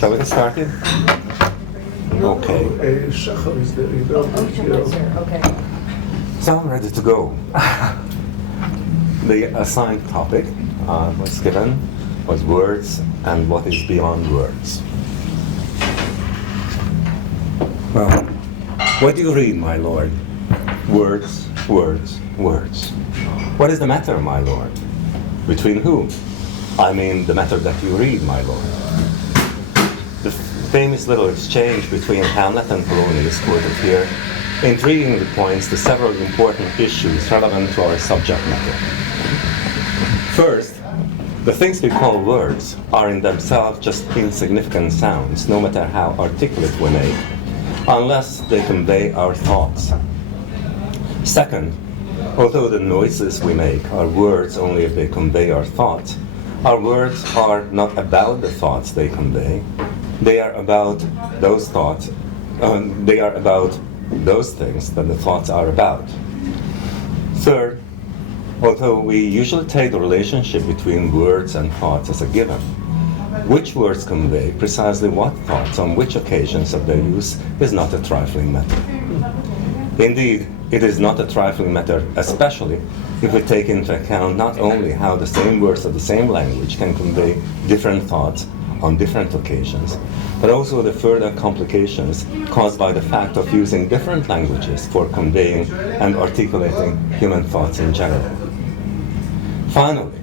Shall we get started? Okay. Okay. So I'm ready to go. The assigned topic was words and what is beyond words. Well, what do you read, my lord? Words, words, words. What is the matter, my lord? Between whom? I mean the matter that you read, my lord. The famous little exchange between Hamlet and Polonius quoted here intriguingly points to several important issues relevant to our subject matter. First, the things we call words are in themselves just insignificant sounds, no matter how articulate we make, unless they convey our thoughts. Second, although the noises we make are words only if they convey our thoughts, our words are not about the thoughts they convey. They are about those thoughts. They are about those things that the thoughts are about. Third, although we usually take the relationship between words and thoughts as a given, which words convey precisely what thoughts on which occasions of their use is not a trifling matter. Indeed, it is not a trifling matter, especially if we take into account not only how the same words of the same language can convey different thoughts on different occasions, but also the further complications caused by the fact of using different languages for conveying and articulating human thoughts in general. Finally,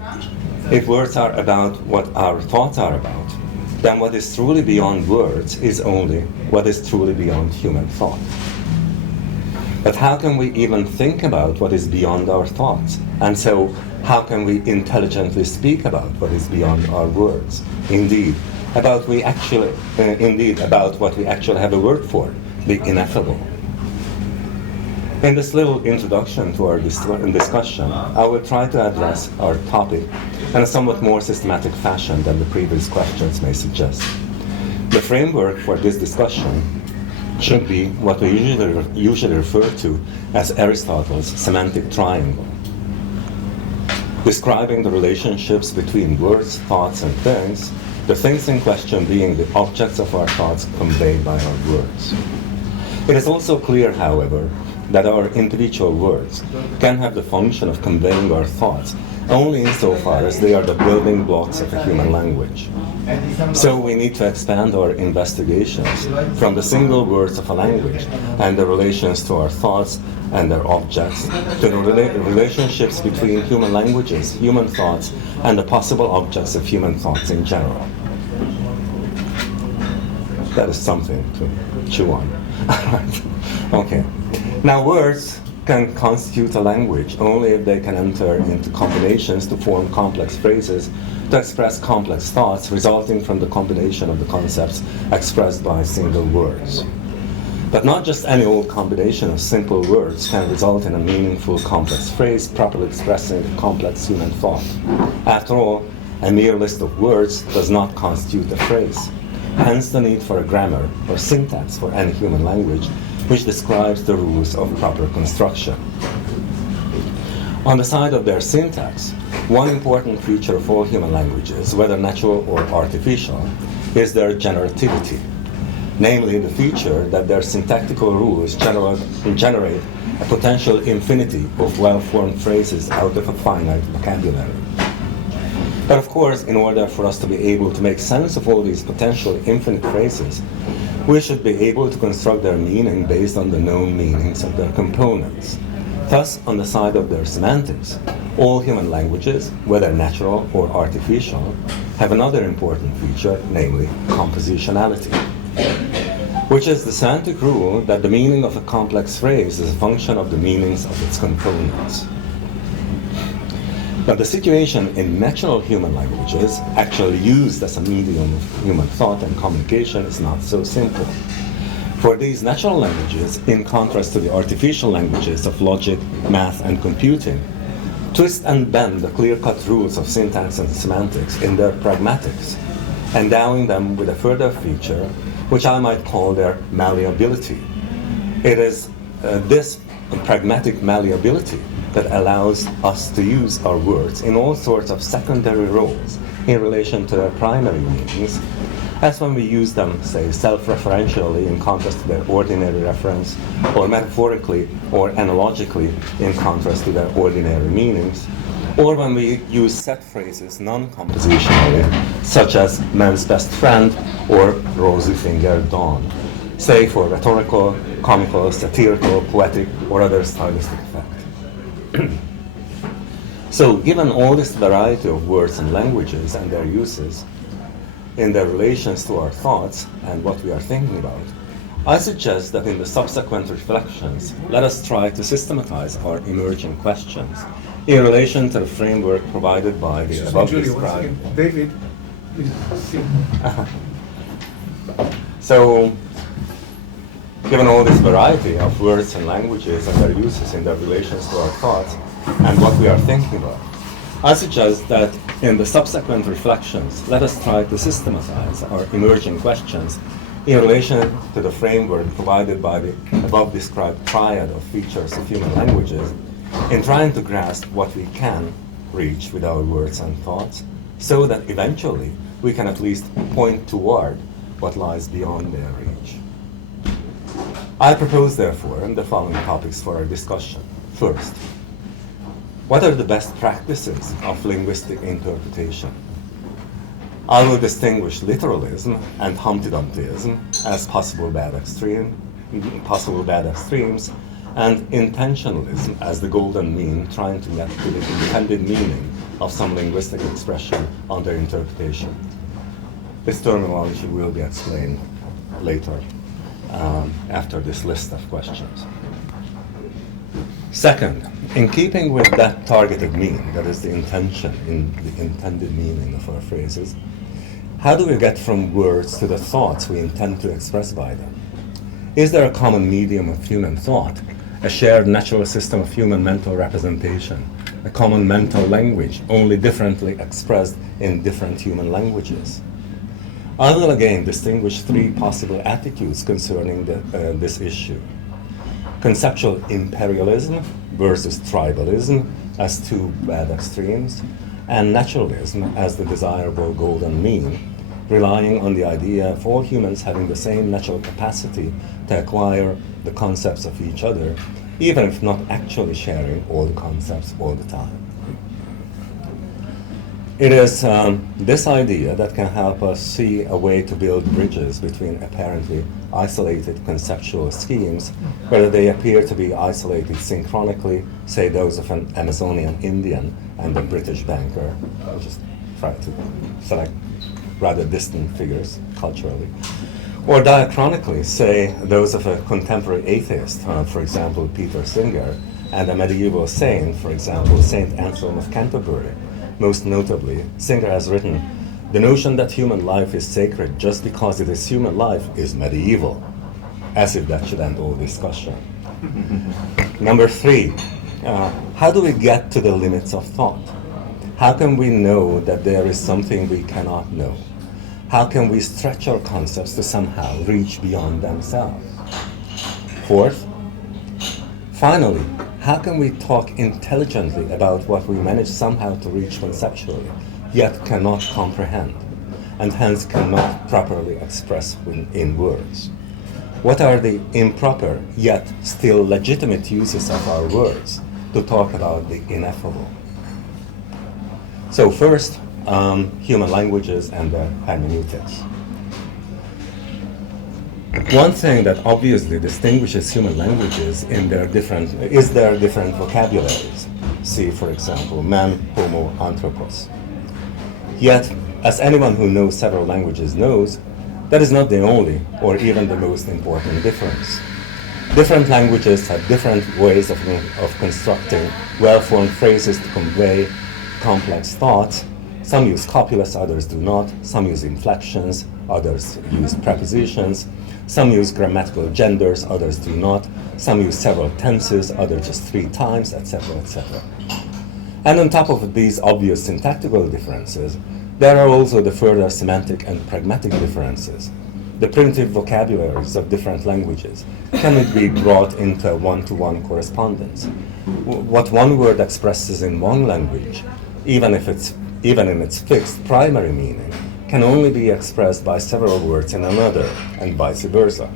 if words are about what our thoughts are about, then what is truly beyond words is only what is truly beyond human thought. But how can we even think about what is beyond our thoughts? And so, how can we intelligently speak about what is beyond our words? Indeed, about what we actually have a word for, the ineffable. In this little introduction to our discussion, I will try to address our topic in a somewhat more systematic fashion than the previous questions may suggest. The framework for this discussion should be what we usually refer to as Aristotle's semantic triangle, describing the relationships between words, thoughts, and things, the things in question being the objects of our thoughts conveyed by our words. It is also clear, however, that our individual words can have the function of conveying our thoughts only insofar as they are the building blocks of a human language. So we need to expand our investigations from the single words of a language and the relations to our thoughts and their objects to the relationships between human languages, human thoughts, and the possible objects of human thoughts in general. That is something to chew on. Okay. Now, words can constitute a language only if they can enter into combinations to form complex phrases to express complex thoughts resulting from the combination of the concepts expressed by single words. But not just any old combination of simple words can result in a meaningful complex phrase properly expressing a complex human thought. After all, a mere list of words does not constitute a phrase. Hence the need for a grammar or syntax for any human language which describes the rules of proper construction. On the side of their syntax, one important feature of all human languages, whether natural or artificial, is their generativity, namely the feature that their syntactical rules generate a potential infinity of well-formed phrases out of a finite vocabulary. But of course, in order for us to be able to make sense of all these potential infinite phrases, we should be able to construct their meaning based on the known meanings of their components. Thus, on the side of their semantics, all human languages, whether natural or artificial, have another important feature, namely compositionality, which is the semantic rule that the meaning of a complex phrase is a function of the meanings of its components. But the situation in natural human languages, actually used as a medium of human thought and communication, is not so simple. For these natural languages, in contrast to the artificial languages of logic, math, and computing, twist and bend the clear-cut rules of syntax and semantics in their pragmatics, endowing them with a further feature, which I might call their malleability. It is this pragmatic malleability that allows us to use our words in all sorts of secondary roles in relation to their primary meanings, as when we use them, say, self-referentially in contrast to their ordinary reference, or metaphorically or analogically in contrast to their ordinary meanings, or when we use set phrases non-compositionally, such as man's best friend or rosy-fingered dawn, say for rhetorical, comical, satirical, poetic, or other stylistic effect. So, given all this variety of words and languages and their uses in their relations to our thoughts and what we are thinking about, I suggest that in the subsequent reflections, let us try to systematize our emerging questions in relation to the framework provided by the above described. David, please sit. So, given all this variety of words and languages and their uses in their relations to our thoughts and what we are thinking about, I suggest that in the subsequent reflections, let us try to systematize our emerging questions in relation to the framework provided by the above described triad of features of human languages, in trying to grasp what we can reach with our words and thoughts, so that eventually we can at least point toward what lies beyond their reach. I propose, therefore, the following topics for our discussion. First, what are the best practices of linguistic interpretation? I will distinguish literalism and Humpty Dumptyism as possible bad extremes, and intentionalism as the golden mean, trying to get to the intended meaning of some linguistic expression under interpretation. This terminology will be explained later after this list of questions. Second, in keeping with that targeted mean, that is the intention in the intended meaning of our phrases, how do we get from words to the thoughts we intend to express by them? Is there a common medium of human thought, a shared natural system of human mental representation, a common mental language, only differently expressed in different human languages? I will again distinguish three possible attitudes concerning this issue. Conceptual imperialism versus tribalism as two bad extremes, and naturalism as the desirable golden mean, relying on the idea of all humans having the same natural capacity to acquire the concepts of each other, even if not actually sharing all the concepts all the time. It is this idea that can help us see a way to build bridges between apparently isolated conceptual schemes, whether they appear to be isolated synchronically, say those of an Amazonian Indian and a British banker. I'll just try to select rather distant figures culturally. Or diachronically, say those of a contemporary atheist, for example, Peter Singer, and a medieval saint, for example, Saint Anselm of Canterbury. Most notably, Singer has written, "The notion that human life is sacred just because it is human life is medieval," as if that should end all discussion. Number three, how do we get to the limits of thought? How can we know that there is something we cannot know? How can we stretch our concepts to somehow reach beyond themselves? Fourth, finally, how can we talk intelligently about what we manage somehow to reach conceptually, yet cannot comprehend, and hence cannot properly express in words? What are the improper, yet still legitimate uses of our words to talk about the ineffable? So first, human languages and their hermeneutics. One thing that obviously distinguishes human languages is their different vocabularies. See, for example, man, homo, anthropos. Yet, as anyone who knows several languages knows, that is not the only or even the most important difference. Different languages have different ways of constructing well-formed phrases to convey complex thoughts. Some use copulae, others do not. Some use inflections, others use prepositions. Some use grammatical genders, others do not. Some use several tenses, others just 3 times, etc., etc. And on top of these obvious syntactical differences, there are also the further semantic and pragmatic differences. The primitive vocabularies of different languages cannot be brought into a one-to-one correspondence. What one word expresses in one language, even in its fixed primary meaning, can only be expressed by several words in another, and vice versa.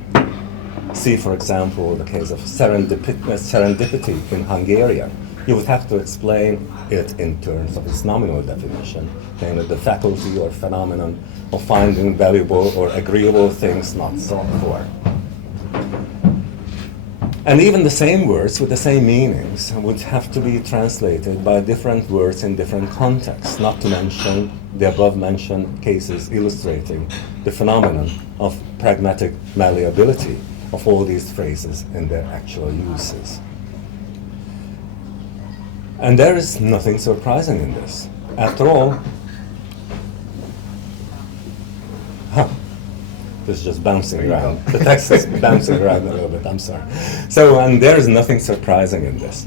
See, for example, the case of serendipity in Hungarian. You would have to explain it in terms of its nominal definition, namely the faculty or phenomenon of finding valuable or agreeable things not sought for. And even the same words with the same meanings would have to be translated by different words in different contexts, not to mention the above-mentioned cases illustrating the phenomenon of pragmatic malleability of all these phrases in their actual uses. And there is nothing surprising in this. After all, this is just bouncing around. The text is bouncing around a little bit, I'm sorry. So, and there is nothing surprising in this.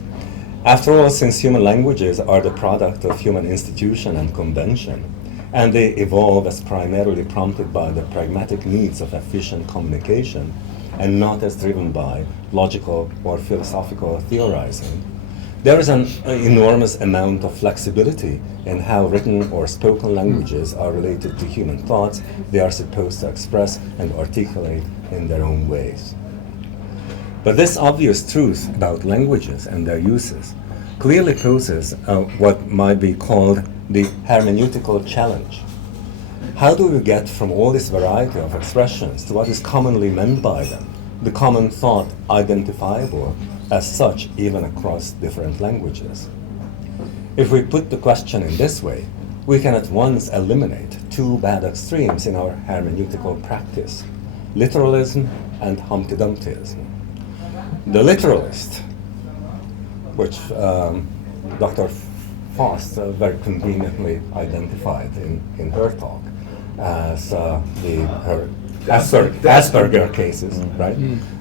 After all, since human languages are the product of human institution and convention, and they evolve as primarily prompted by the pragmatic needs of efficient communication, and not as driven by logical or philosophical theorizing, there is an enormous amount of flexibility in how written or spoken languages are related to human thoughts they are supposed to express and articulate in their own ways. But this obvious truth about languages and their uses clearly poses what might be called the hermeneutical challenge. How do we get from all this variety of expressions to what is commonly meant by them, the common thought identifiable as such even across different languages? If we put the question in this way, we can at once eliminate two bad extremes in our hermeneutical practice, literalism and Humpty Dumptyism. The literalist, which Dr. Faust very conveniently identified in her talk as her Asperger cases, right?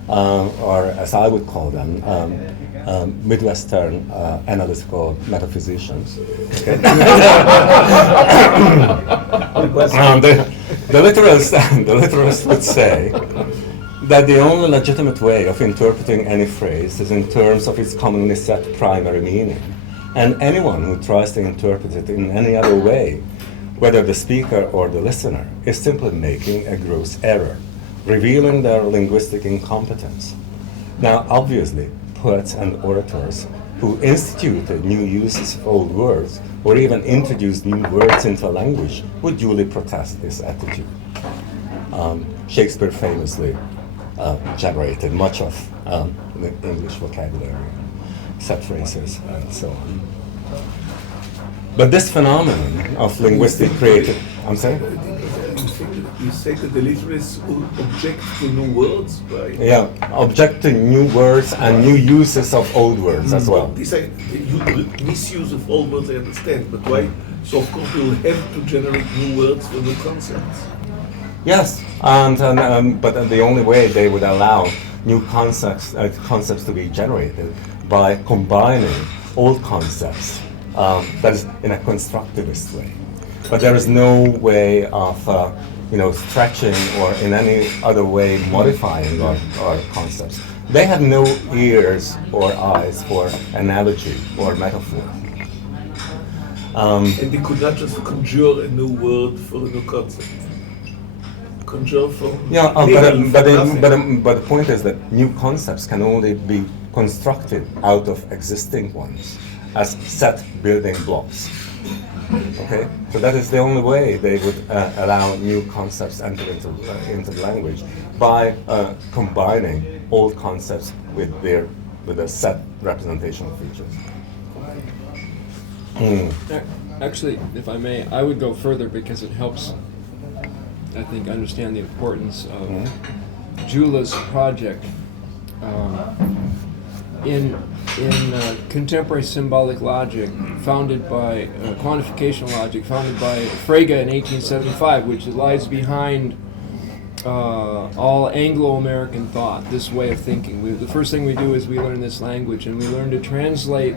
Or as I would call them, Midwestern analytical metaphysicians. Okay. The literalist would say that the only legitimate way of interpreting any phrase is in terms of its commonly set primary meaning, and anyone who tries to interpret it in any other way, whether the speaker or the listener, is simply making a gross error, revealing their linguistic incompetence. Now, obviously, poets and orators who instituted new uses of old words or even introduced new words into language would duly protest this attitude. Shakespeare famously generated much of the English vocabulary, set phrases, and so on. But this phenomenon of linguistic creativity, I'm sorry? You say that the literalists object to new words, right? Yeah, object to new words and new uses of old words as well. This misuse of old words I understand, but why? So of course we will have to generate new words for new concepts. Yes, but the only way they would allow new concepts to be generated by combining old concepts, that is in a constructivist way. But there is no way of stretching or in any other way modifying our concepts. They have no ears or eyes for analogy or metaphor. And they could not just conjure a new word for a new concept. Conjure from but the point is that new concepts can only be constructed out of existing ones as set building blocks. Okay, so that is the only way they would allow new concepts enter into the language, by combining old concepts with a set representational features. Actually, if I may, I would go further because it helps, I think, understand the importance of Gyula's project. In contemporary symbolic logic, founded by quantification logic, founded by Frege in 1875, which lies behind all Anglo-American thought, this way of thinking. The first thing we do is we learn this language, and we learn to translate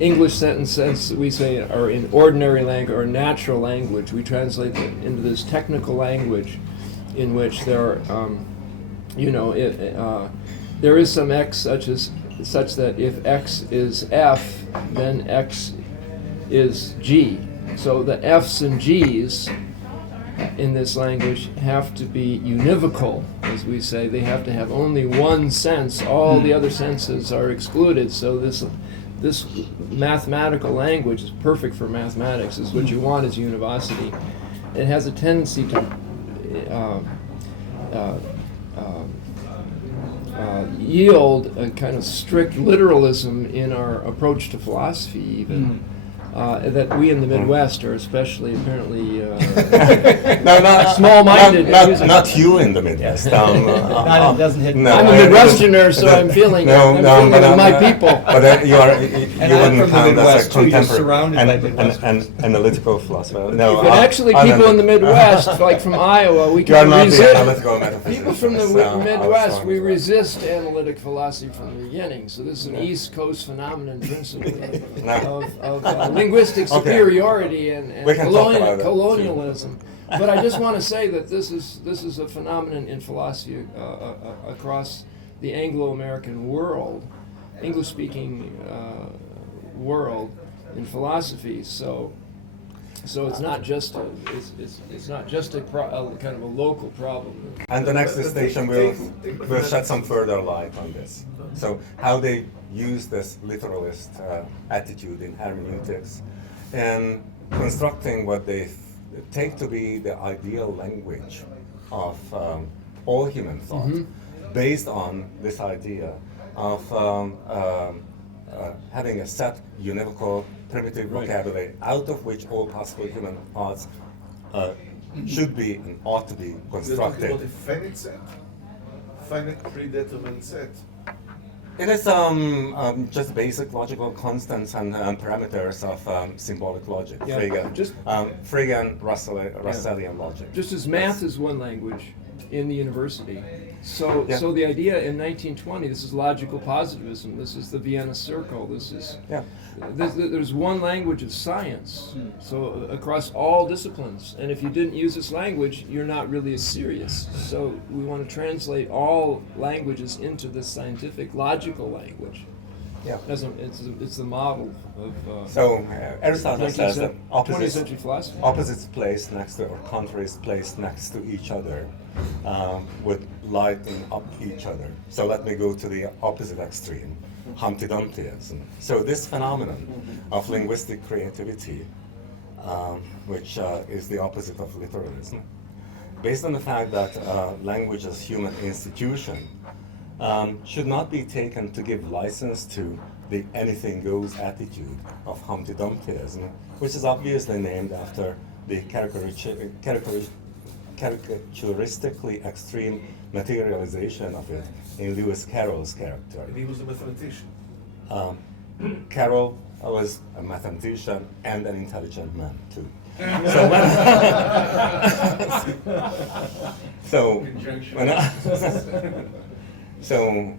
English sentences we say are in ordinary language or natural language. We translate them into this technical language in which there are, there is some x such that if x is f, then x is g. So the f's and g's in this language have to be univocal, as we say. They have to have only one sense. All the other senses are excluded. So this mathematical language is perfect for mathematics. Is what you want is univocity. It has a tendency to yield a kind of strict literalism in our approach to philosophy, even. That we in the Midwest are especially apparently small-minded. Not you in the Midwest. It doesn't hit. No, I'm a Midwesterner, so I'm feeling with my people. But you And I'm wouldn't from the count as a Midwest, too. You're contemporary surrounded by Midwesterners. and analytical philosopher. No, But actually, people in the Midwest, like from Iowa, we You are can not the resist. analytical metaphysicist. People from the I was Midwest, wrong we as well. resist analytic philosophy from the beginning. So this is an East Coast phenomenon, principally, of linguistic superiority and We can talk about that, colonialism. But I just want to say that this is a phenomenon in philosophy across the Anglo-American world, English-speaking world in philosophy. So it's not just a kind of a local problem. And the next station will shed some further light on this. So how they use this literalist attitude in hermeneutics and constructing what they take to be the ideal language of all human thought, based on this idea of having a set, univocal, primitive vocabulary out of which all possible human thoughts should be and ought to be You're talking constructed. about a finite set, finite predetermined set. It is just basic logical constants and parameters of symbolic logic, Yeah, Frege and Russellian logic. Just as math is one language in the university. So Yeah. the idea in 1920, this is logical positivism, this is the Vienna Circle, this is Yeah. there's one language of science, so across all disciplines. And if you didn't use this language, you're not really as serious. So we want to translate all languages into this scientific, logical language. Yeah. It's the model of So Aristotle says that 20th century philosophy. opposites placed next to, or contraries placed next to each other would lighten up each other. So let me go to the opposite extreme, Humpty Dumptyism. So this phenomenon of linguistic creativity, which is the opposite of literalism, based on the fact that language as human institution should not be taken to give license to the anything goes attitude of Humpty Dumptyism, which is obviously named after the caricaturistically extreme materialization of it in Lewis Carroll's character. And he was a mathematician. Carroll was a mathematician and an intelligent man too. So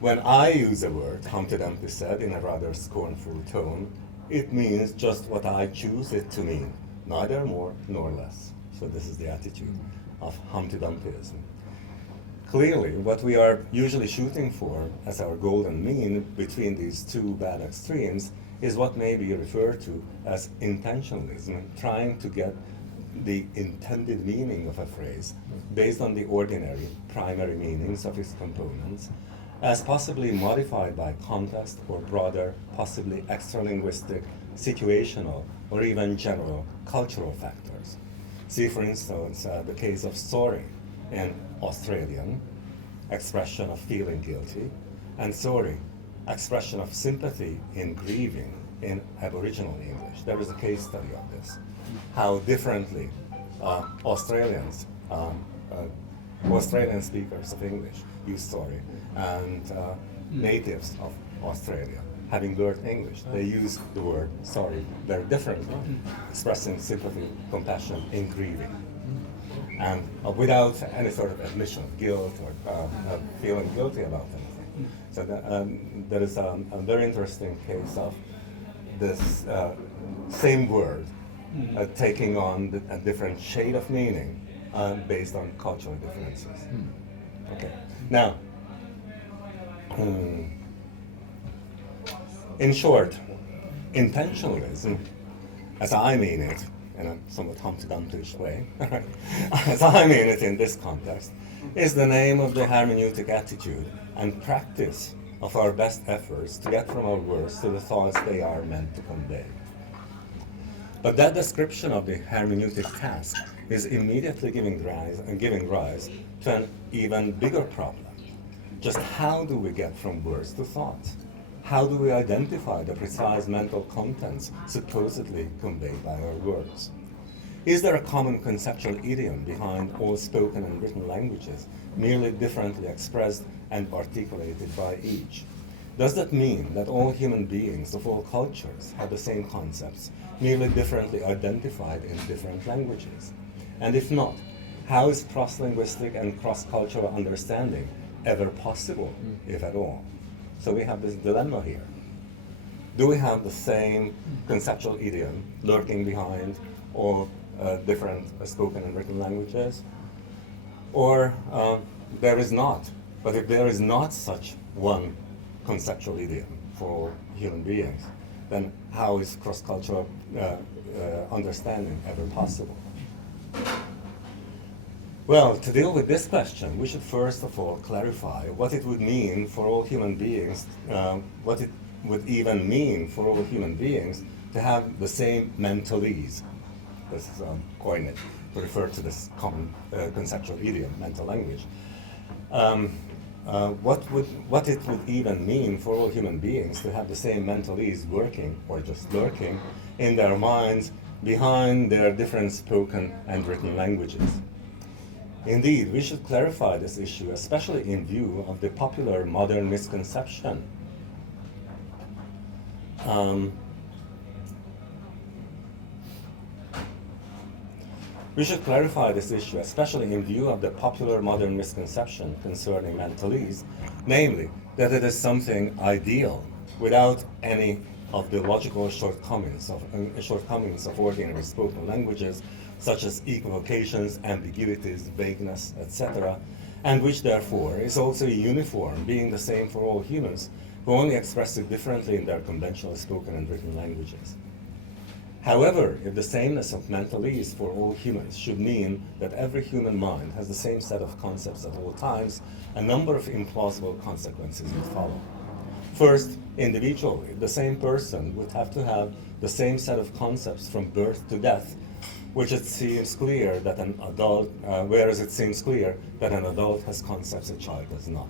when I use a word, Humpty Dumpty said in a rather scornful tone, it means just what I choose it to mean, neither more nor less. So this is the attitude of Humpty Dumptyism. Clearly, what we are usually shooting for as our golden mean between these two bad extremes is what may be referred to as intentionalism, trying to get the intended meaning of a phrase based on the ordinary primary meanings of its components, as possibly modified by context or broader, possibly extra-linguistic, situational, or even general cultural factors. See, for instance, the case of sorry in Australian, expression of feeling guilty, and sorry, expression of sympathy in grieving in Aboriginal English. There is a case study of this, how differently Australian speakers of English use sorry, and natives of Australia, having learned English, they use the word sorry very differently, expressing sympathy, compassion in grieving, and without any sort of admission of guilt or feeling guilty about anything. So there is a very interesting case of this same word taking on a different shade of meaning based on cultural differences. Okay. Now, in short, intentionalism, as I mean it, in a somewhat Humpty Dumpty-ish way, as I mean it in this context, is the name of the hermeneutic attitude and practice of our best efforts to get from our words to the thoughts they are meant to convey. But that description of the hermeneutic task is immediately giving rise to an even bigger problem. Just how do we get from words to thoughts? How do we identify the precise mental contents supposedly conveyed by our words? Is there a common conceptual idiom behind all spoken and written languages, merely differently expressed and articulated by each? Does that mean that all human beings of all cultures have the same concepts, merely differently identified in different languages? And if not, how is cross-linguistic and cross-cultural understanding ever possible, if at all? So we have this dilemma here. Do we have the same conceptual idiom lurking behind all different spoken and written languages? Or there is not. But if there is not such one conceptual idiom for all human beings, then how is cross-cultural understanding ever possible? Well, to deal with this question, we should first of all clarify what it would mean for all human beings, what it would even mean for all human beings to have the same mentalese. This is coined it to refer to this common conceptual idiom, mental language. What it would even mean for all human beings to have the same mentalese working, or just lurking, in their minds behind their different spoken and written languages. Indeed, we should clarify this issue, especially in view of the popular modern misconception We should clarify this issue, especially in view of the popular modern misconception concerning mentalese, namely, that it is something ideal without any of the logical shortcomings of ordinary spoken languages, such as equivocations, ambiguities, vagueness, etc., and which therefore is also uniform, being the same for all humans, who only express it differently in their conventional spoken and written languages. However, if the sameness of mentalese for all humans should mean that every human mind has the same set of concepts at all times, a number of implausible consequences would follow. First, individually, the same person would have to have the same set of concepts from birth to death, whereas it seems clear that an adult has concepts a child does not.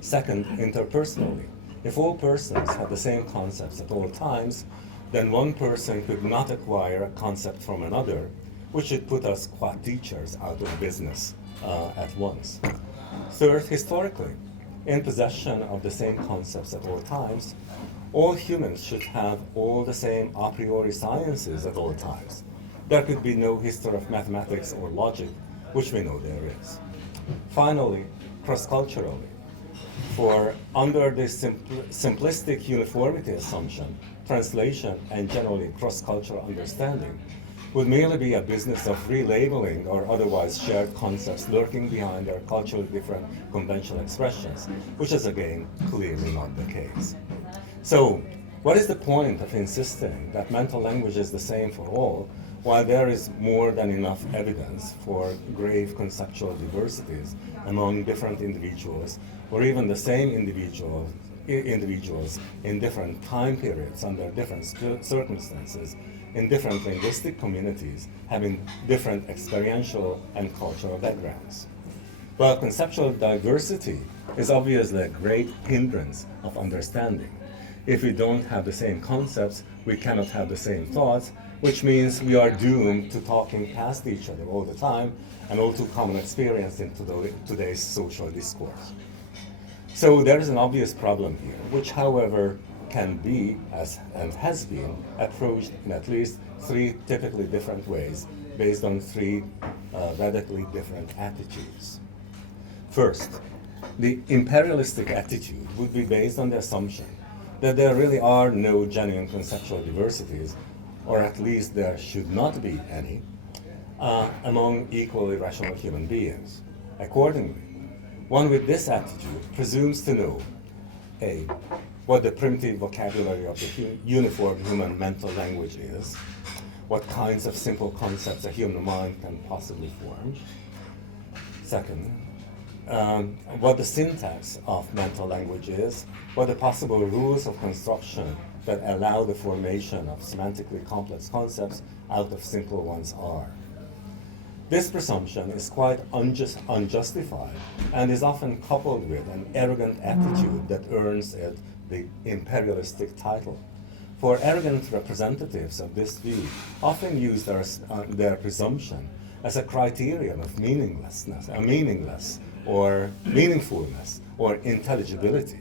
Second, interpersonally, if all persons have the same concepts at all times, then one person could not acquire a concept from another, which would put us qua teachers out of business at once. Third, historically, in possession of the same concepts at all times, all humans should have all the same a priori sciences at all times. There could be no history of mathematics or logic, which we know there is. Finally, cross-culturally, for under the simplistic uniformity assumption, translation and generally cross-cultural understanding would merely be a business of relabeling or otherwise shared concepts lurking behind their culturally different conventional expressions, which is again clearly not the case. So, what is the point of insisting that mental language is the same for all, while there is more than enough evidence for grave conceptual diversities among different individuals, or even the same individuals in different time periods under different circumstances, in different linguistic communities, having different experiential and cultural backgrounds? Well, conceptual diversity is obviously a great hindrance of understanding. If we don't have the same concepts, we cannot have the same thoughts, which means we are doomed to talking past each other all the time, an all too common experience in today's social discourse. So there is an obvious problem here, which, however, can be, and has been, approached in at least three typically different ways, based on three radically different attitudes. First, the imperialistic attitude would be based on the assumption that there really are no genuine conceptual diversities, or at least there should not be any, among equally rational human beings. Accordingly, one with this attitude presumes to know A, what the primitive vocabulary of the uniform human mental language is, what kinds of simple concepts a human mind can possibly form. Second, what the syntax of mental language is, what the possible rules of construction that allow the formation of semantically complex concepts out of simple ones are. This presumption is quite unjustified and is often coupled with an arrogant attitude that earns it the imperialistic title. For arrogant representatives of this view often use their presumption as a criterion of meaninglessness, or meaningfulness, or intelligibility.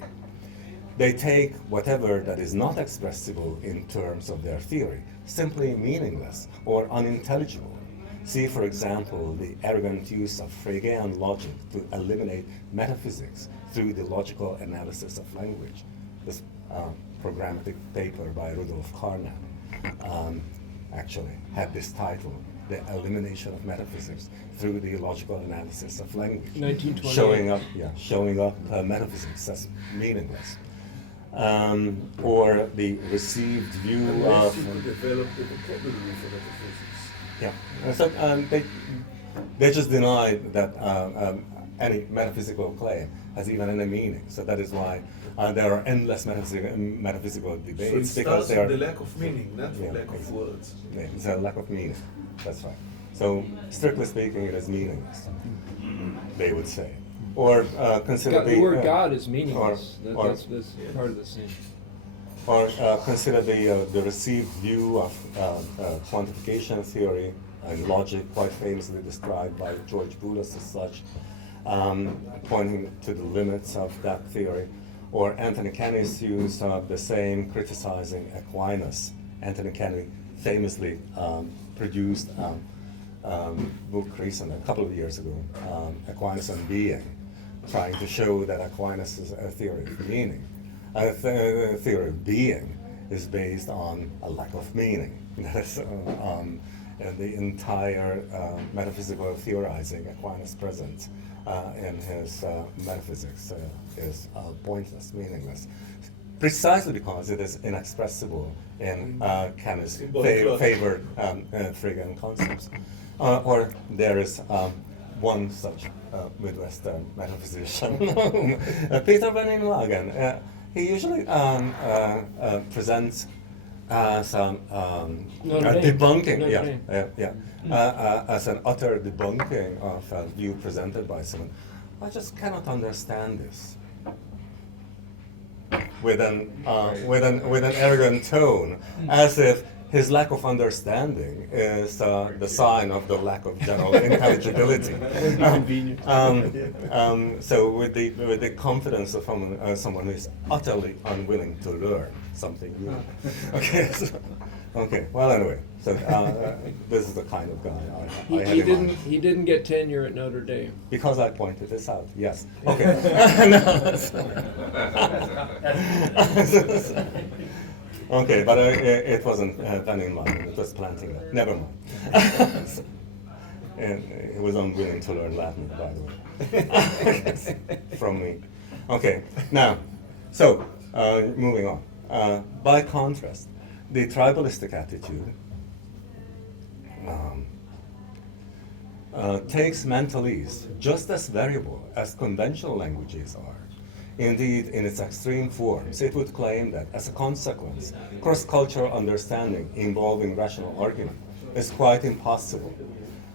They take whatever that is not expressible in terms of their theory, simply meaningless or unintelligible. See, for example, the arrogant use of Fregean logic to eliminate metaphysics through the logical analysis of language. This programmatic paper by Rudolf Carnap actually had this title, The Elimination of Metaphysics Through the Logical Analysis of Language. 1928. Showing up metaphysics as meaningless. Or the received view Unless of... you could develop the vocabulary for metaphysics. Yeah, so they just deny that any metaphysical claim has even any meaning. So that is why there are endless metaphysical debates. So it because starts they are, with the lack of meaning, not the Yeah, lack of words. yeah, it's a lack of meaning. That's right. So strictly speaking, it is meaningless, they would say. Or consider The word God is meaningless. or- That's part of the same. Or consider the received view of quantification theory and logic, quite famously described by George Boulos as such, pointing to the limits of that theory. Or Anthony Kenny's use of the same, criticizing Aquinas. Anthony Kenny famously produced a book recent, a couple of years ago, Aquinas on Being, trying to show that Aquinas' theory of meaning, theory of being, is based on a lack of meaning. That is, and the entire metaphysical theorizing Aquinas presents in his metaphysics is pointless, meaningless, precisely because it is inexpressible in Kenny's favored Fregean concepts. Or there is one such Midwestern metaphysician, Peter Van Inwagen. He usually presents some debunking, as an utter debunking of a view presented by someone. I just cannot understand this. With an arrogant tone, as if his lack of understanding is the sign of the lack of general intelligibility. So with the confidence of someone who is utterly unwilling to learn something new. Okay. Okay. Well, anyway, so this is the kind of guy I had in mind. He didn't get tenure at Notre Dame. Because I pointed this out. Yes. Okay. Okay, but it wasn't Van Inwagen, it was planting. Never mind. And he was unwilling to learn Latin, by the way, from me. Okay, now, so moving on. By contrast, the tribalistic attitude takes mentalese just as variable as conventional languages are. Indeed, in its extreme forms, it would claim that, as a consequence, cross-cultural understanding involving rational argument is quite impossible,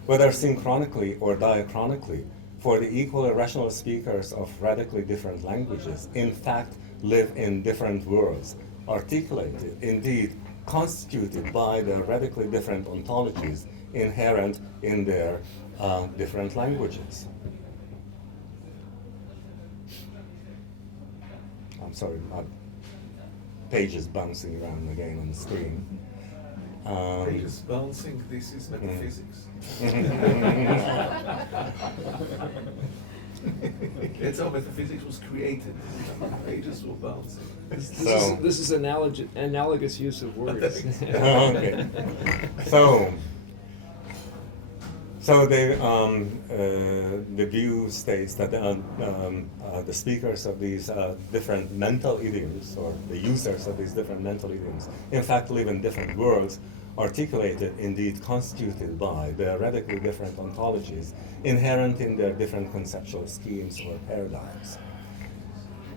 whether synchronically or diachronically, for the equally rational speakers of radically different languages in fact live in different worlds, articulated, indeed constituted by the radically different ontologies inherent in their different languages. I'm sorry, my page is bouncing around again on the screen. Pages bouncing, this is metaphysics. That's how metaphysics was created. Pages were bouncing. This is analogous use of words. Okay. So, So the view states that the speakers of these different mental idioms, or the users of these different mental idioms, in fact live in different worlds, articulated, indeed constituted by their radically different ontologies, inherent in their different conceptual schemes or paradigms.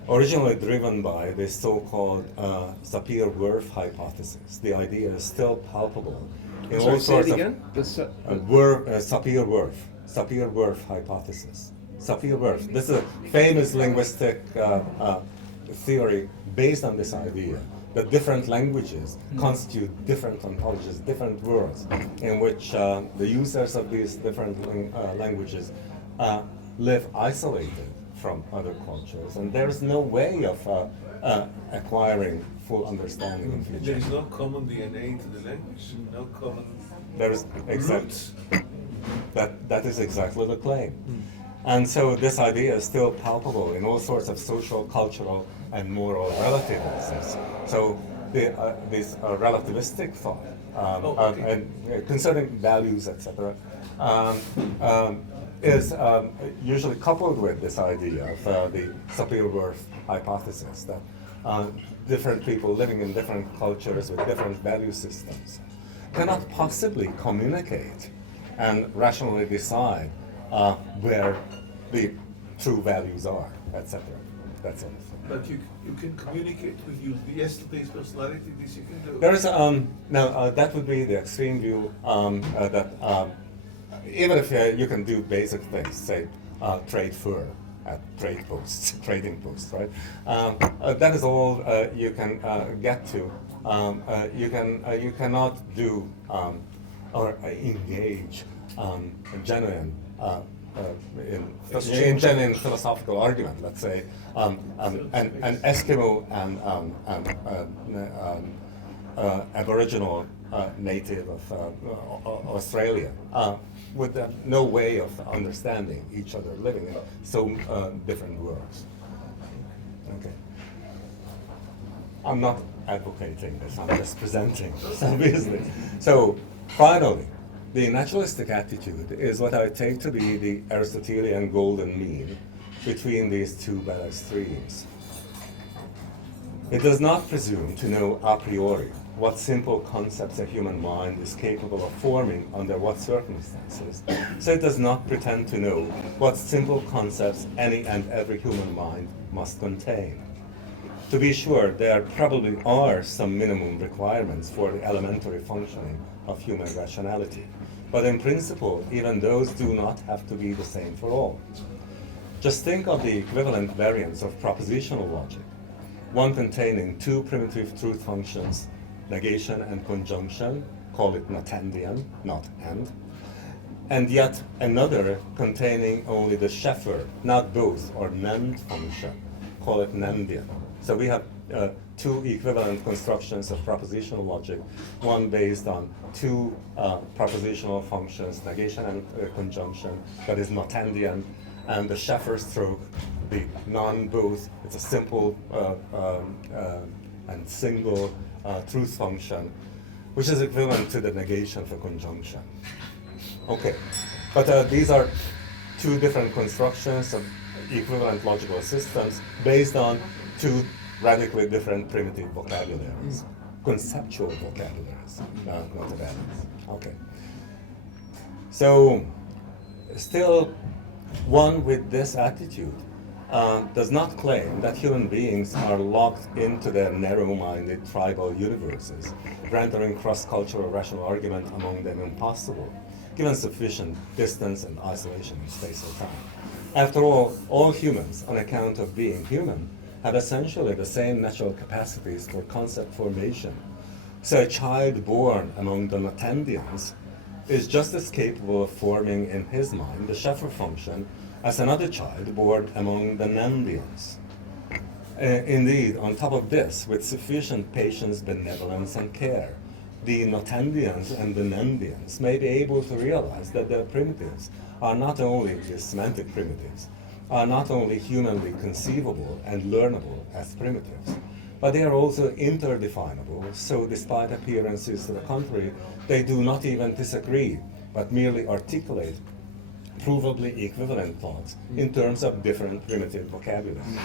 Originally driven by the so-called Sapir-Whorf hypothesis, the idea is still palpable in all sorts of Sapir-Whorf hypothesis. Sapir-Whorf. This is a famous linguistic theory based on this idea that different languages constitute different ontologies, different worlds, in which the users of these different languages live isolated from other cultures, and there is no way of acquiring full understanding in future. There is no common DNA to the language, no common There is roots. that is exactly the claim. And so this idea is still palpable in all sorts of social, cultural, and moral relativisms. So this relativistic thought and concerning values, etc., is usually coupled with this idea of the Sapir-Whorf hypothesis that different people living in different cultures with different value systems cannot possibly communicate and rationally decide where the true values are, etc. That's it. But you can communicate with yesterday's personality, this you can do. There is now that would be the extreme view that even if you can do basic things, say trade fur at trade posts, trading posts, right? That is all you can get to. You cannot do or engage genuine in genuine philosophical argument. Let's say an Eskimo and Aboriginal native of Australia with no way of understanding each other, living in so different worlds. Okay. I'm not advocating this, I'm just presenting this, obviously. So, finally, the naturalistic attitude is what I take to be the Aristotelian golden mean between these two balanced streams. It does not presume to know a priori what simple concepts a human mind is capable of forming under what circumstances, so it does not pretend to know what simple concepts any and every human mind must contain. To be sure, there probably are some minimum requirements for the elementary functioning of human rationality, but in principle, even those do not have to be the same for all. Just think of the equivalent variants of propositional logic, one containing two primitive truth functions, negation and conjunction, call it notendian, not and yet another containing only the Scheffer, not both, or Nend function, call it nendian. So we have two equivalent constructions of propositional logic, one based on two propositional functions, negation and conjunction, that is notendian, and the Scheffer stroke, the non-both, it's a simple and single truth function, which is equivalent to the negation for conjunction. Okay, but these are two different constructions of equivalent logical systems based on two radically different primitive vocabularies, conceptual vocabularies, not values. Okay. So, still, one with this attitude does not claim that human beings are locked into their narrow-minded tribal universes, rendering cross-cultural rational argument among them impossible, given sufficient distance and isolation in space or time. After all humans, on account of being human, have essentially the same natural capacities for concept formation. So a child born among the notendians is just as capable of forming in his mind the Scheffer function as another child born among the Nendians. Indeed, on top of this, with sufficient patience, benevolence, and care, the Notendians and the Nendians may be able to realize that their primitives are not only the semantic primitives, are not only humanly conceivable and learnable as primitives, but they are also interdefinable, so despite appearances to the contrary, they do not even disagree but merely articulate provably equivalent thoughts in terms of different primitive vocabularies.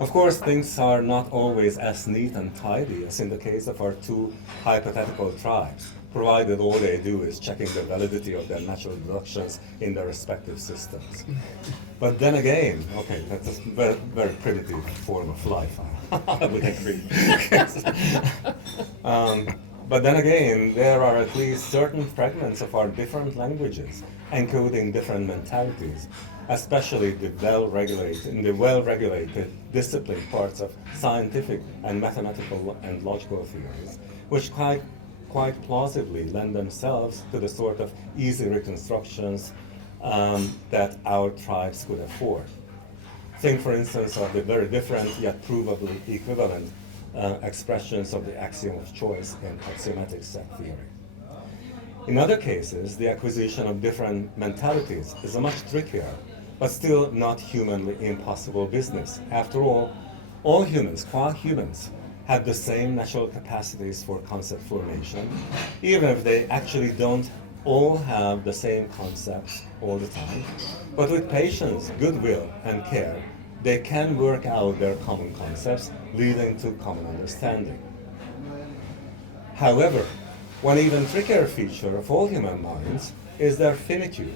Of course, things are not always as neat and tidy as in the case of our two hypothetical tribes, provided all they do is checking the validity of their natural deductions in their respective systems. But then again, okay, that's a very, very primitive form of life, I would agree. But then again, there are at least certain fragments of our different languages encoding different mentalities, especially in the well-regulated, disciplined parts of scientific and mathematical and logical theories, which quite plausibly lend themselves to the sort of easy reconstructions that our tribes could afford. Think, for instance, of the very different yet provably equivalent expressions of the axiom of choice in axiomatic set theory. In other cases, the acquisition of different mentalities is a much trickier, but still not humanly impossible business. After all humans, qua humans, have the same natural capacities for concept formation, even if they actually don't all have the same concepts all the time. But with patience, goodwill, and care, they can work out their common concepts, leading to common understanding. However, one even trickier feature of all human minds is their finitude,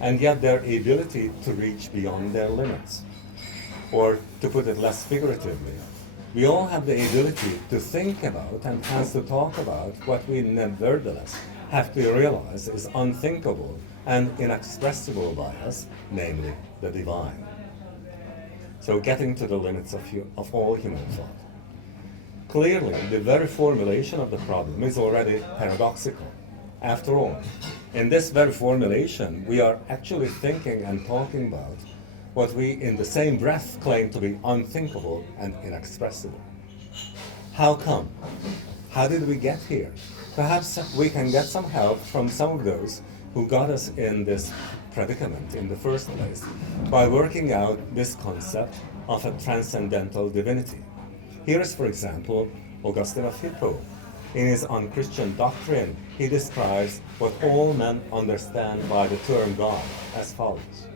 and yet their ability to reach beyond their limits. Or, to put it less figuratively, we all have the ability to think about and hence to talk about what we nevertheless have to realize is unthinkable and inexpressible by us, namely the divine. So getting to the limits of all human thought. Clearly, the very formulation of the problem is already paradoxical. After all, in this very formulation, we are actually thinking and talking about what we in the same breath claim to be unthinkable and inexpressible. How come? How did we get here? Perhaps we can get some help from some of those who got us in this predicament in the first place by working out this concept of a transcendental divinity. Here is, for example, Augustine of Hippo. In his unchristian doctrine, he describes what all men understand by the term God as follows.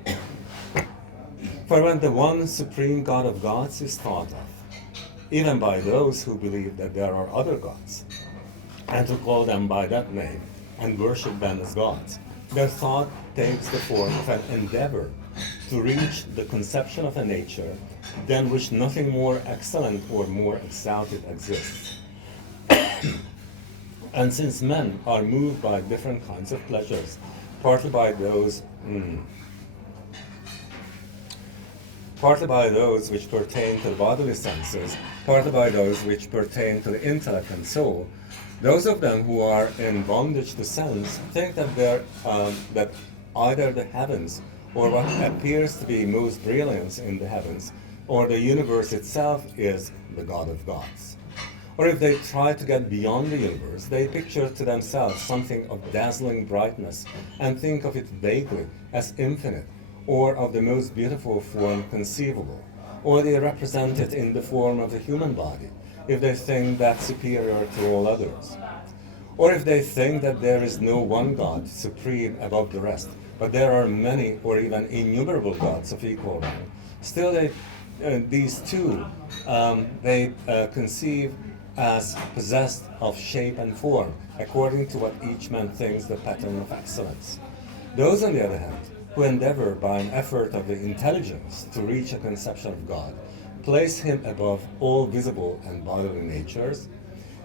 For when the one supreme God of gods is thought of, even by those who believe that there are other gods, and who call them by that name and worship them as gods, their thought takes the form of an endeavor to reach the conception of a nature than which nothing more excellent or more exalted exists. And since men are moved by different kinds of pleasures, partly by those which pertain to the bodily senses, partly by those which pertain to the intellect and soul, those of them who are in bondage to sense think that that either the heavens, or what appears to be most brilliant in the heavens, or the universe itself is the God of gods. Or if they try to get beyond the universe, they picture to themselves something of dazzling brightness and think of it vaguely as infinite, or of the most beautiful form conceivable. Or they represent it in the form of the human body, if they think that superior to all others. Or if they think that there is no one God supreme above the rest, but there are many or even innumerable gods of equal rank, still these two they conceive as possessed of shape and form, according to what each man thinks the pattern of excellence. Those, on the other hand, who endeavor by an effort of the intelligence to reach a conception of God, place him above all visible and bodily natures,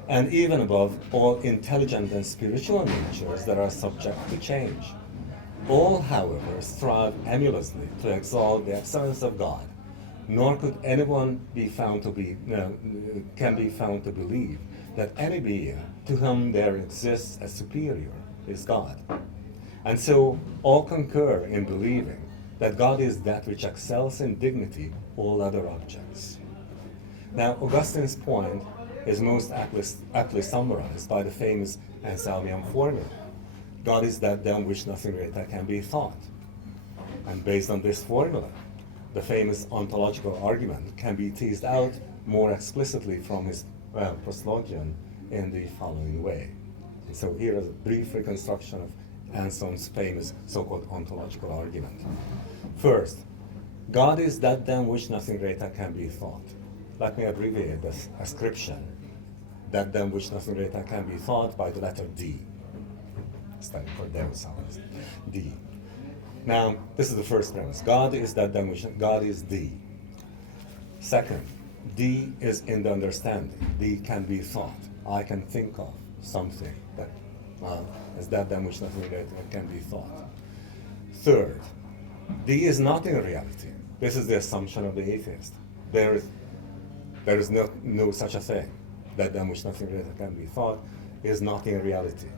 and even above all intelligent and spiritual natures that are subject to change. All, however, strive emulously to exalt the excellence of God, nor could anyone be found to believe that any being to whom there exists a superior is God. And so all concur in believing that God is that which excels in dignity all other objects. Now, Augustine's point is most aptly summarized by the famous Anselmian formula. God is that than which nothing greater can be thought. And based on this formula, the famous ontological argument can be teased out more explicitly from his proslogion in the following way. So here is a brief reconstruction of Anson's famous so-called ontological argument. First, God is that than which nothing greater can be thought. Let me abbreviate this ascription, that than which nothing greater can be thought, by the letter D, standing for Deus, D. Now, this is the first premise. God is that than which, God is D. Second, D is in the understanding. D can be thought. I can think of something that is that than which nothing greater can be thought. Third, D is not in reality. This is the assumption of the atheist. There is no such a thing. That than which nothing greater can be thought is not in reality.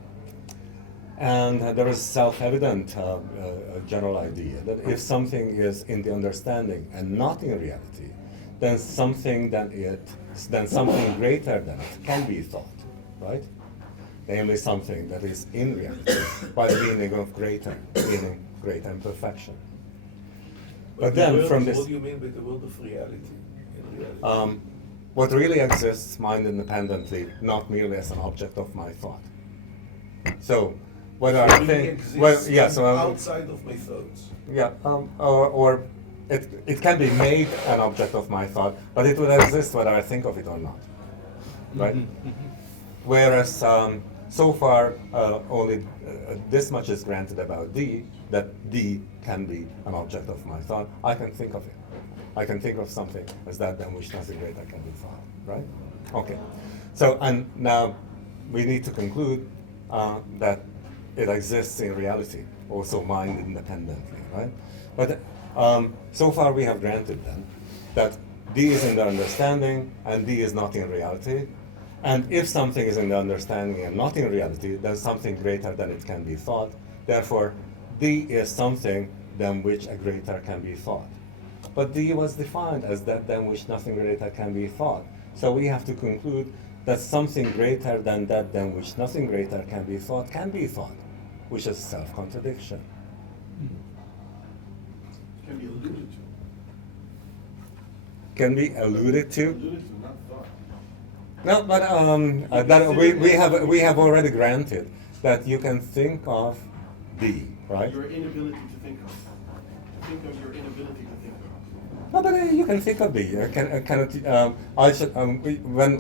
And there is self-evident general idea that if something is in the understanding and not in reality, then something greater than it can be thought, right? Namely something that is in reality, by the meaning of greater, meaning greater imperfection. But then from this, what do you mean by the word of reality? In reality? What really exists mind independently, not merely as an object of my thought. So, whether I think, well, yeah, so outside of my thoughts. yeah, or it can be made an object of my thought, but it will exist whether I think of it or not, right? Whereas so far only this much is granted about D, that D can be an object of my thought. I can think of it. I can think of something as that than which nothing greater can be thought, right? Okay. So, and now we need to conclude that it exists in reality, also mind independently, right? But so far we have granted then that D is in the understanding and D is not in reality. And if something is in the understanding and not in reality, then something greater than it can be thought. Therefore, D is something than which a greater can be thought. But D was defined as that than which nothing greater can be thought. So we have to conclude that something greater than that than which nothing greater can be thought, which is self-contradiction. Can be alluded to. Can be alluded to? Alluded to, not thought. No, but that we have already granted that you can think of D, right? Your inability to think of. To think of your inability to think of. No, but you can think of D.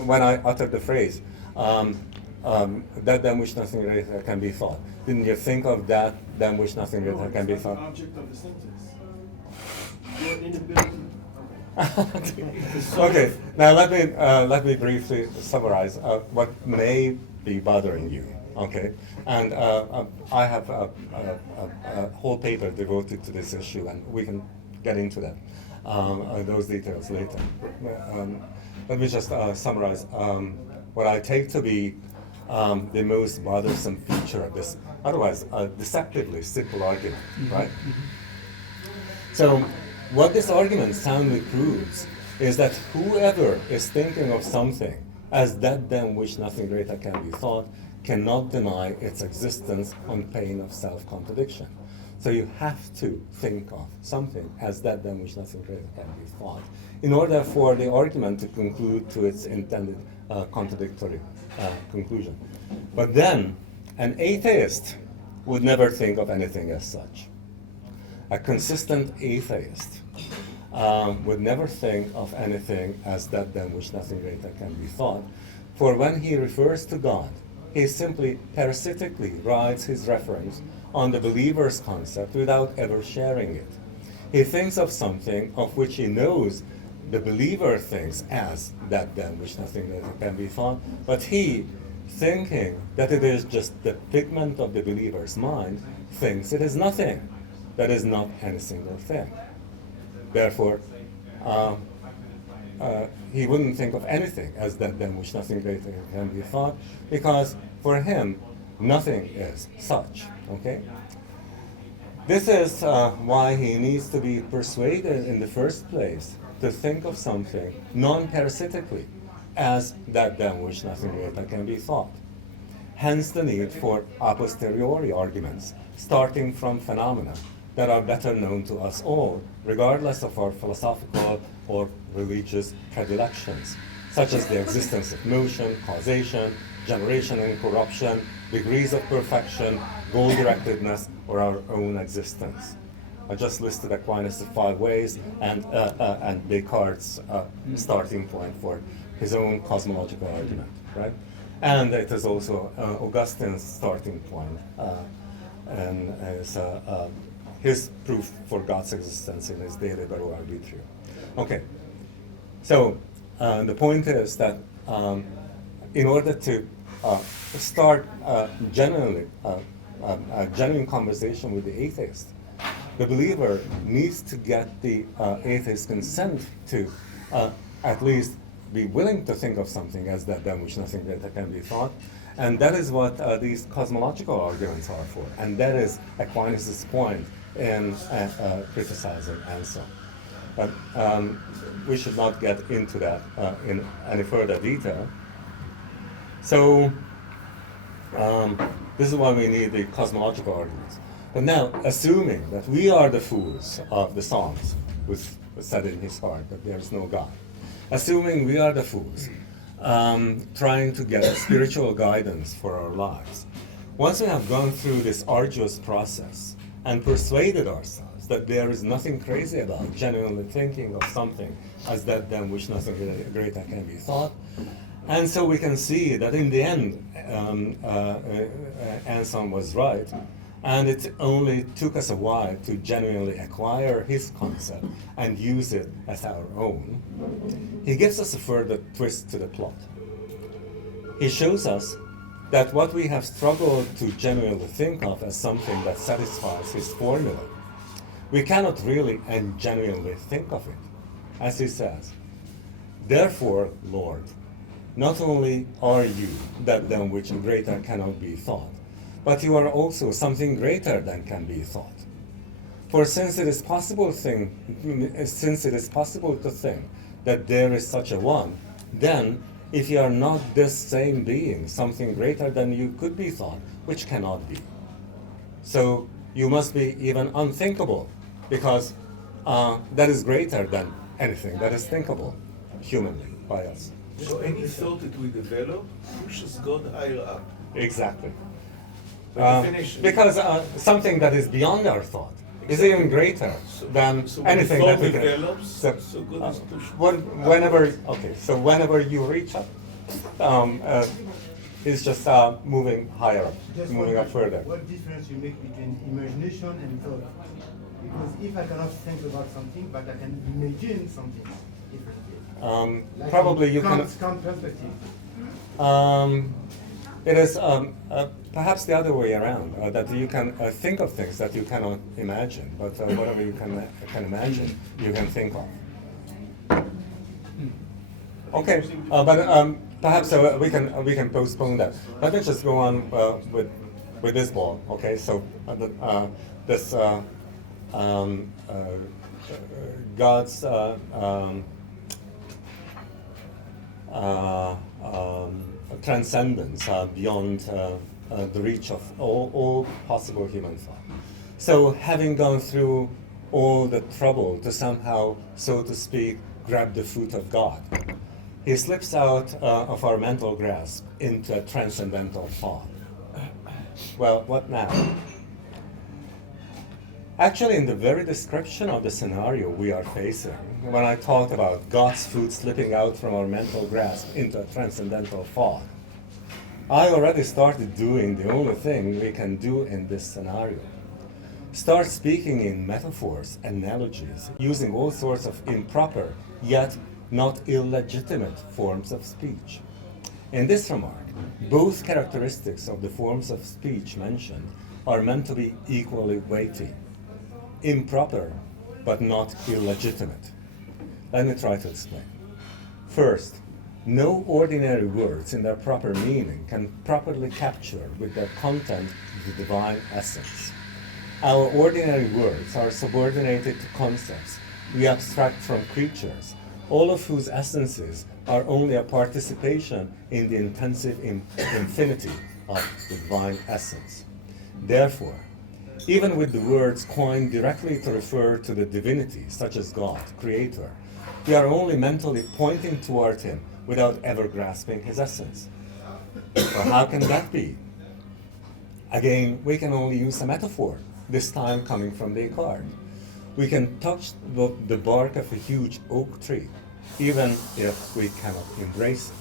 When I uttered the phrase, that than which nothing greater can be thought, didn't you think of that than which nothing No, greater can be it's not the thought? object of the sentence. Your inability. Okay, now let me briefly summarize what may be bothering you. Okay, and I have a whole paper devoted to this issue, and we can get into that those details later. Let me just summarize what I take to be the most bothersome feature of this otherwise deceptively simple argument, right? So, what this argument soundly proves is that whoever is thinking of something as that than which nothing greater can be thought cannot deny its existence on pain of self-contradiction. So you have to think of something as that than which nothing greater can be thought in order for the argument to conclude to its intended contradictory conclusion. But then, an atheist would never think of anything as such. A consistent atheist would never think of anything as that than which nothing greater can be thought, for when he refers to God, he simply parasitically rides his reference on the believer's concept without ever sharing it. He thinks of something of which he knows the believer thinks as that than which nothing greater can be thought, but he, thinking that it is just the figment of the believer's mind, thinks it is nothing. That is not any single thing. Therefore, he wouldn't think of anything as that than which nothing greater can be thought, because for him, nothing is such. Okay? This is why he needs to be persuaded in the first place to think of something non-parasitically as that than which nothing greater can be thought. Hence the need for a posteriori arguments, starting from phenomena that are better known to us all, regardless of our philosophical or religious predilections, such as the existence of motion, causation, generation and corruption, degrees of perfection, goal-directedness, or our own existence. I just listed Aquinas' 5 ways and Descartes' starting point for his own cosmological argument, right? And it is also Augustine's starting point and his proof for God's existence in his De Libero Arbitrio. Okay, so the point is that in order to start genuine conversation with the atheist, the believer needs to get the atheist's consent to at least be willing to think of something as that than which nothing greater can be thought. And that is what these cosmological arguments are for. And that is Aquinas' point in criticizing Anselm. But we should not get into that in any further detail. So this is why we need the cosmological arguments. But now, assuming that we are the fools of the Psalms, which said in his heart that there is no God, assuming we are the fools, trying to get spiritual guidance for our lives, once we have gone through this arduous process and persuaded ourselves that there is nothing crazy about genuinely thinking of something as that than which nothing greater can be thought, and so we can see that in the end, Anselm was right, and it only took us a while to genuinely acquire his concept and use it as our own. He gives us a further twist to the plot. He shows us that what we have struggled to genuinely think of as something that satisfies his formula, we cannot really and genuinely think of it. As he says, therefore, Lord, not only are you that than which greater cannot be thought, but you are also something greater than can be thought. For since it is possible to think that there is such a one, then if you are not this same being, something greater than you could be thought, which cannot be. So you must be even unthinkable, because that is greater than anything that is thinkable humanly by us. So any thought that we develop pushes God higher up. Exactly. By definition. Because something that is beyond our thought is even greater than anything that we can. Develops, so God is pushed. Whenever you reach up, it's just moving higher up, Just moving up further. What difference you make between imagination and thought? Because if I cannot think about something, but I can imagine something differently. Like Probably you can. Kant perspective. It is perhaps the other way around, that you can think of things that you cannot imagine, but whatever you can imagine, you can think of. Okay, but perhaps we can postpone that. Let me just go on with this ball. Okay, so this God's transcendence beyond the reach of all possible human thought. So having gone through all the trouble to somehow, so to speak, grab the foot of God, he slips out of our mental grasp into a transcendental thought. Well, what now? Actually, in the very description of the scenario we are facing, when I talked about God's foot slipping out from our mental grasp into a transcendental thought, I already started doing the only thing we can do in this scenario. Start speaking in metaphors, analogies, using all sorts of improper, yet not illegitimate forms of speech. In this remark, both characteristics of the forms of speech mentioned are meant to be equally weighty. Improper, but not illegitimate. Let me try to explain. First, no ordinary words in their proper meaning can properly capture with their content the divine essence. Our ordinary words are subordinated to concepts we abstract from creatures, all of whose essences are only a participation in the intensive infinity of the divine essence. Therefore, even with the words coined directly to refer to the divinity, such as God, Creator, we are only mentally pointing toward Him without ever grasping His essence. Or how can that be? Again, we can only use a metaphor, this time coming from Descartes. We can touch the bark of a huge oak tree, even if we cannot embrace it.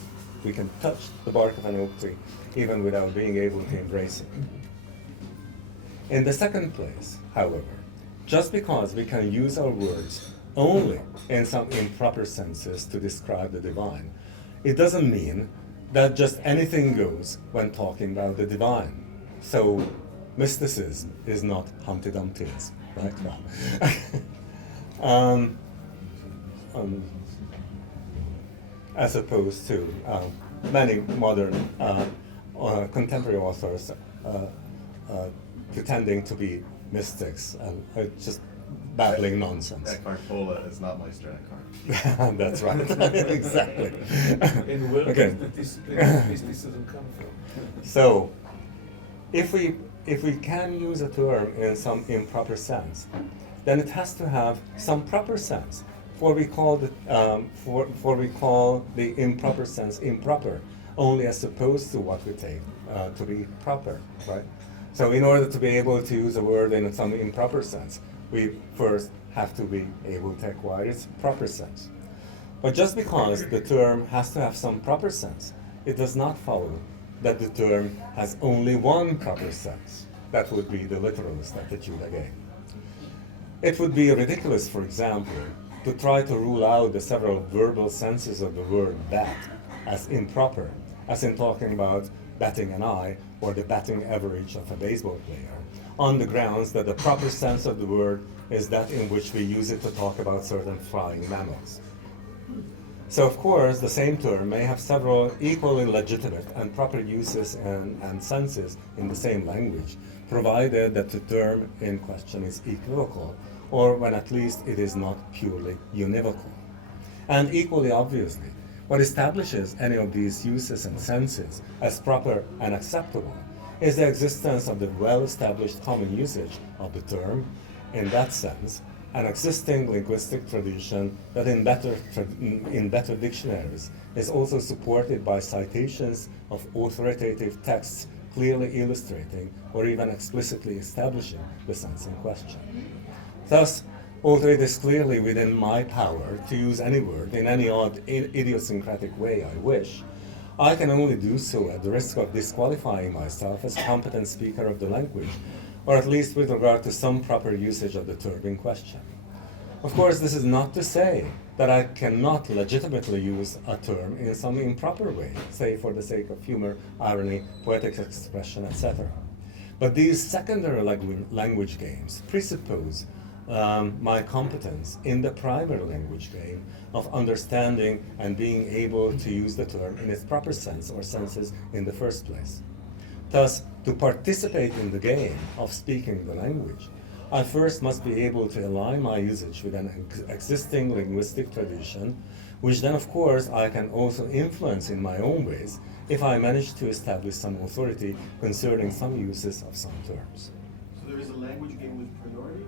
We can touch the bark of an oak tree, even without being able to embrace it. In the second place, however, just because we can use our words only in some improper senses to describe the divine, it doesn't mean that just anything goes when talking about the divine. So mysticism is not Humpty Dumpty's, right? Well, as opposed to many modern contemporary authors pretending to be mystics and just babbling nonsense. Eckhart Tolle is not Meister Eckhart. That's right. Exactly. And where Okay. does the mysticism come from? So, if we can use a term in some improper sense, then it has to have some proper sense. For we call the improper sense improper, only as opposed to what we take to be proper, right? So, in order to be able to use a word in some improper sense, we first have to be able to acquire its proper sense. But just because the term has to have some proper sense, it does not follow that the term has only one proper sense. That would be the literalist attitude again. It would be ridiculous, for example, to try to rule out the several verbal senses of the word bat as improper, as in talking about batting an eye or the batting average of a baseball player, on the grounds that the proper sense of the word is that in which we use it to talk about certain flying mammals. So, of course, the same term may have several equally legitimate and proper uses and senses in the same language, provided that the term in question is equivocal, or when at least it is not purely univocal. And equally obviously, what establishes any of these uses and senses as proper and acceptable is the existence of the well-established common usage of the term, in that sense, an existing linguistic tradition that in better dictionaries is also supported by citations of authoritative texts clearly illustrating or even explicitly establishing the sense in question. Thus, although it is clearly within my power to use any word in any odd idiosyncratic way I wish, I can only do so at the risk of disqualifying myself as a competent speaker of the language, or at least with regard to some proper usage of the term in question. Of course, this is not to say that I cannot legitimately use a term in some improper way, say for the sake of humor, irony, poetic expression, etc. But these secondary language games presuppose my competence in the primary language game of understanding and being able to use the term in its proper sense or senses in the first place. Thus, to participate in the game of speaking the language, I first must be able to align my usage with an existing linguistic tradition, which then of course I can also influence in my own ways if I manage to establish some authority concerning some uses of some terms. So there is a language game with priority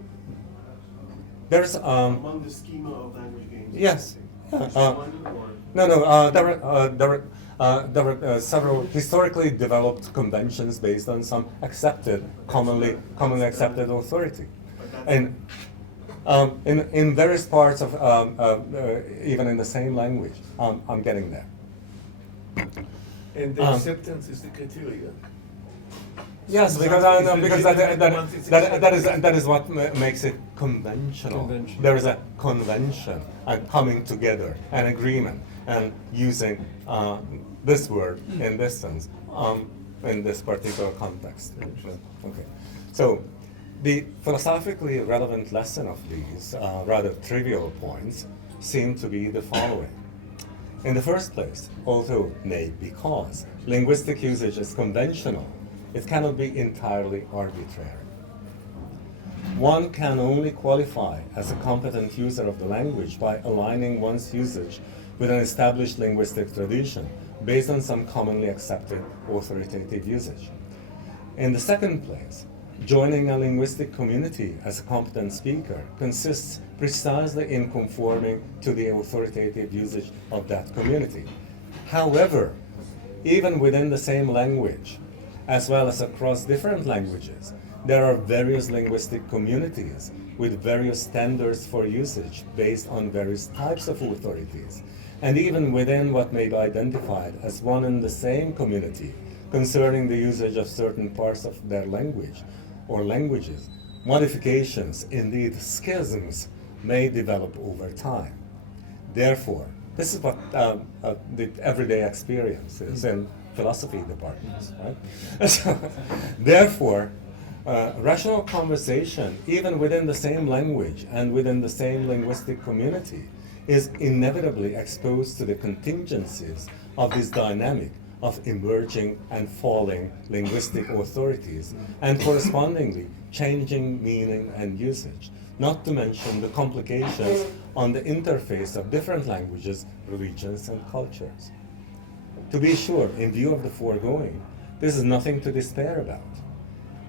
There's among the schema of language games? yes. Which one, or? No. There were several historically developed conventions based on some commonly accepted authority, and in various parts of even in the same language. I'm getting there. And the acceptance is the criteria. Yes, because that is what makes it conventional. There is a convention, a coming together, an agreement, and using this word in this sense, in this particular context. Okay, so the philosophically relevant lesson of these rather trivial points seem to be the following. In the first place, although, nay, because linguistic usage is conventional, it cannot be entirely arbitrary. One can only qualify as a competent user of the language by aligning one's usage with an established linguistic tradition based on some commonly accepted authoritative usage. In the second place, joining a linguistic community as a competent speaker consists precisely in conforming to the authoritative usage of that community. However, even within the same language, as well as across different languages, there are various linguistic communities with various standards for usage based on various types of authorities, and even within what may be identified as one and the same community concerning the usage of certain parts of their language or languages, modifications, indeed schisms, may develop over time. Therefore, this is what the everyday experience is in philosophy departments, right? So, therefore, rational conversation, even within the same language and within the same linguistic community, is inevitably exposed to the contingencies of this dynamic of emerging and falling linguistic authorities and correspondingly changing meaning and usage, not to mention the complications on the interface of different languages, religions, and cultures. To be sure, in view of the foregoing, this is nothing to despair about.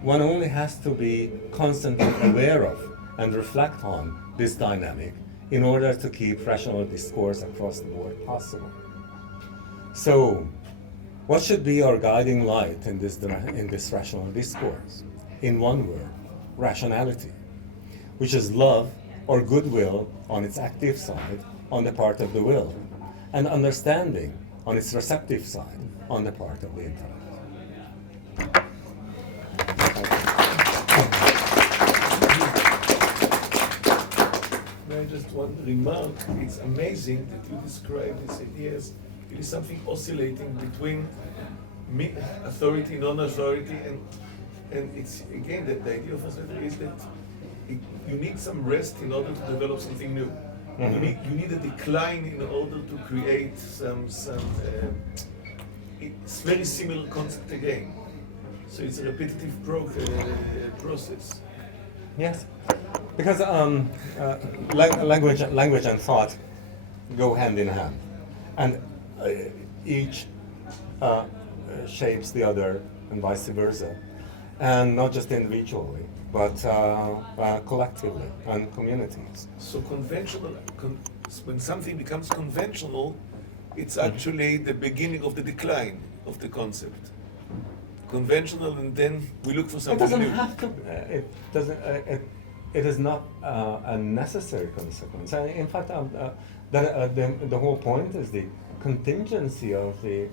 One only has to be constantly aware of and reflect on this dynamic in order to keep rational discourse across the board possible. So, what should be our guiding light in this rational discourse? In one word, rationality, which is love or goodwill on its active side on the part of the will, and understanding on its receptive side on the part of the intellect. May I just one remark? It's amazing that you describe these ideas. It is something oscillating between authority, non-authority, and it's again that the idea of authority is that you need some rest in order to develop something new. Mm-hmm. You need a decline in order to create some it's very similar concept again. So it's a repetitive process. Yes, because language and thought go hand in hand, and each shapes the other, and vice versa, and not just individually, but collectively and communities. So conventional, when something becomes conventional, it's actually the beginning of the decline of the concept. Conventional, and then we look for It something doesn't new. have to. It doesn't. It is not a necessary consequence. In fact, the whole point is the contingency of the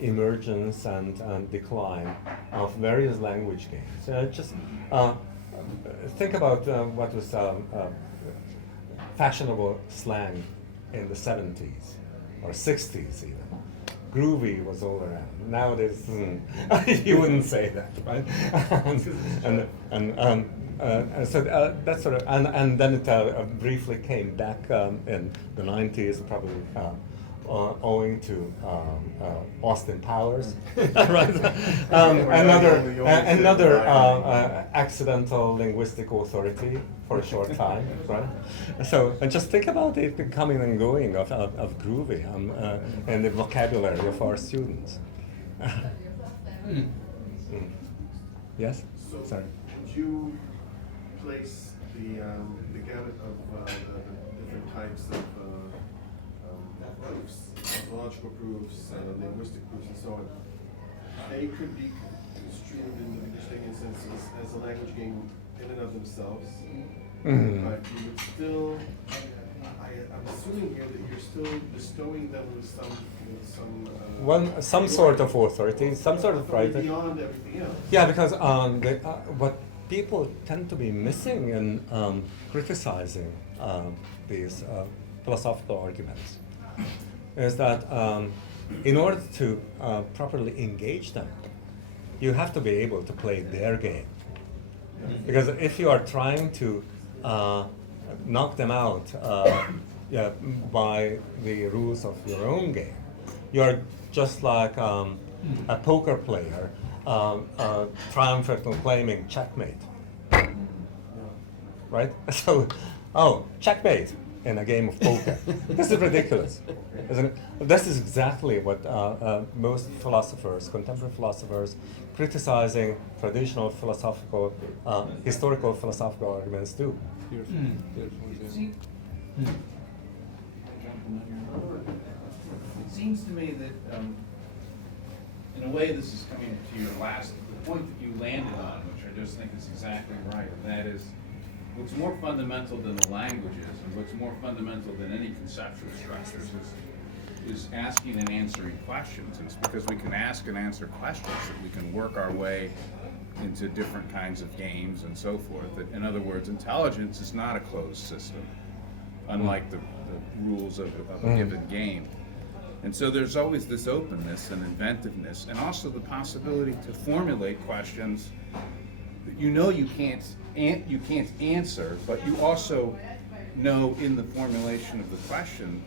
emergence and decline of various language games. Just think about what was fashionable slang in the 70s or 60s even. Groovy was all around. Nowadays, you wouldn't say that, right? So that's sort of, and then it briefly came back in the 90s, probably owing to Austin Powers, right? Another accidental linguistic authority for a short time, right? So, and just think about it, the coming and going of groovy in the vocabulary of our students. Yes? So, Sorry. would you place the gamut of the different types of proofs, ontological proofs, linguistic proofs, and so on? They could be construed in the distinct instances as a language game in and of themselves, Mm-hmm. but you would still, I'm assuming here that you're still bestowing them with Some sort of authority, some sort of right. beyond everything else. Yeah, because what people tend to be missing in criticizing these philosophical arguments is that in order to properly engage them, you have to be able to play their game. Because if you are trying to knock them out by the rules of your own game, you are just like a poker player triumphantly claiming checkmate. Right? So, checkmate in a game of poker. This is ridiculous, isn't it? This is exactly what most philosophers, contemporary philosophers, criticizing traditional philosophical, historical philosophical arguments do. Beautiful. Beautiful. It seems to me that, in a way, this is coming to your the point that you landed on, which I just think is exactly right, and that is, what's more fundamental than the languages, and what's more fundamental than any conceptual structures is asking and answering questions. And it's because we can ask and answer questions that we can work our way into different kinds of games and so forth. In other words, intelligence is not a closed system, unlike the rules of a given game. And so there's always this openness and inventiveness, and also the possibility to formulate questions that you can't answer, but you also know in the formulation of the question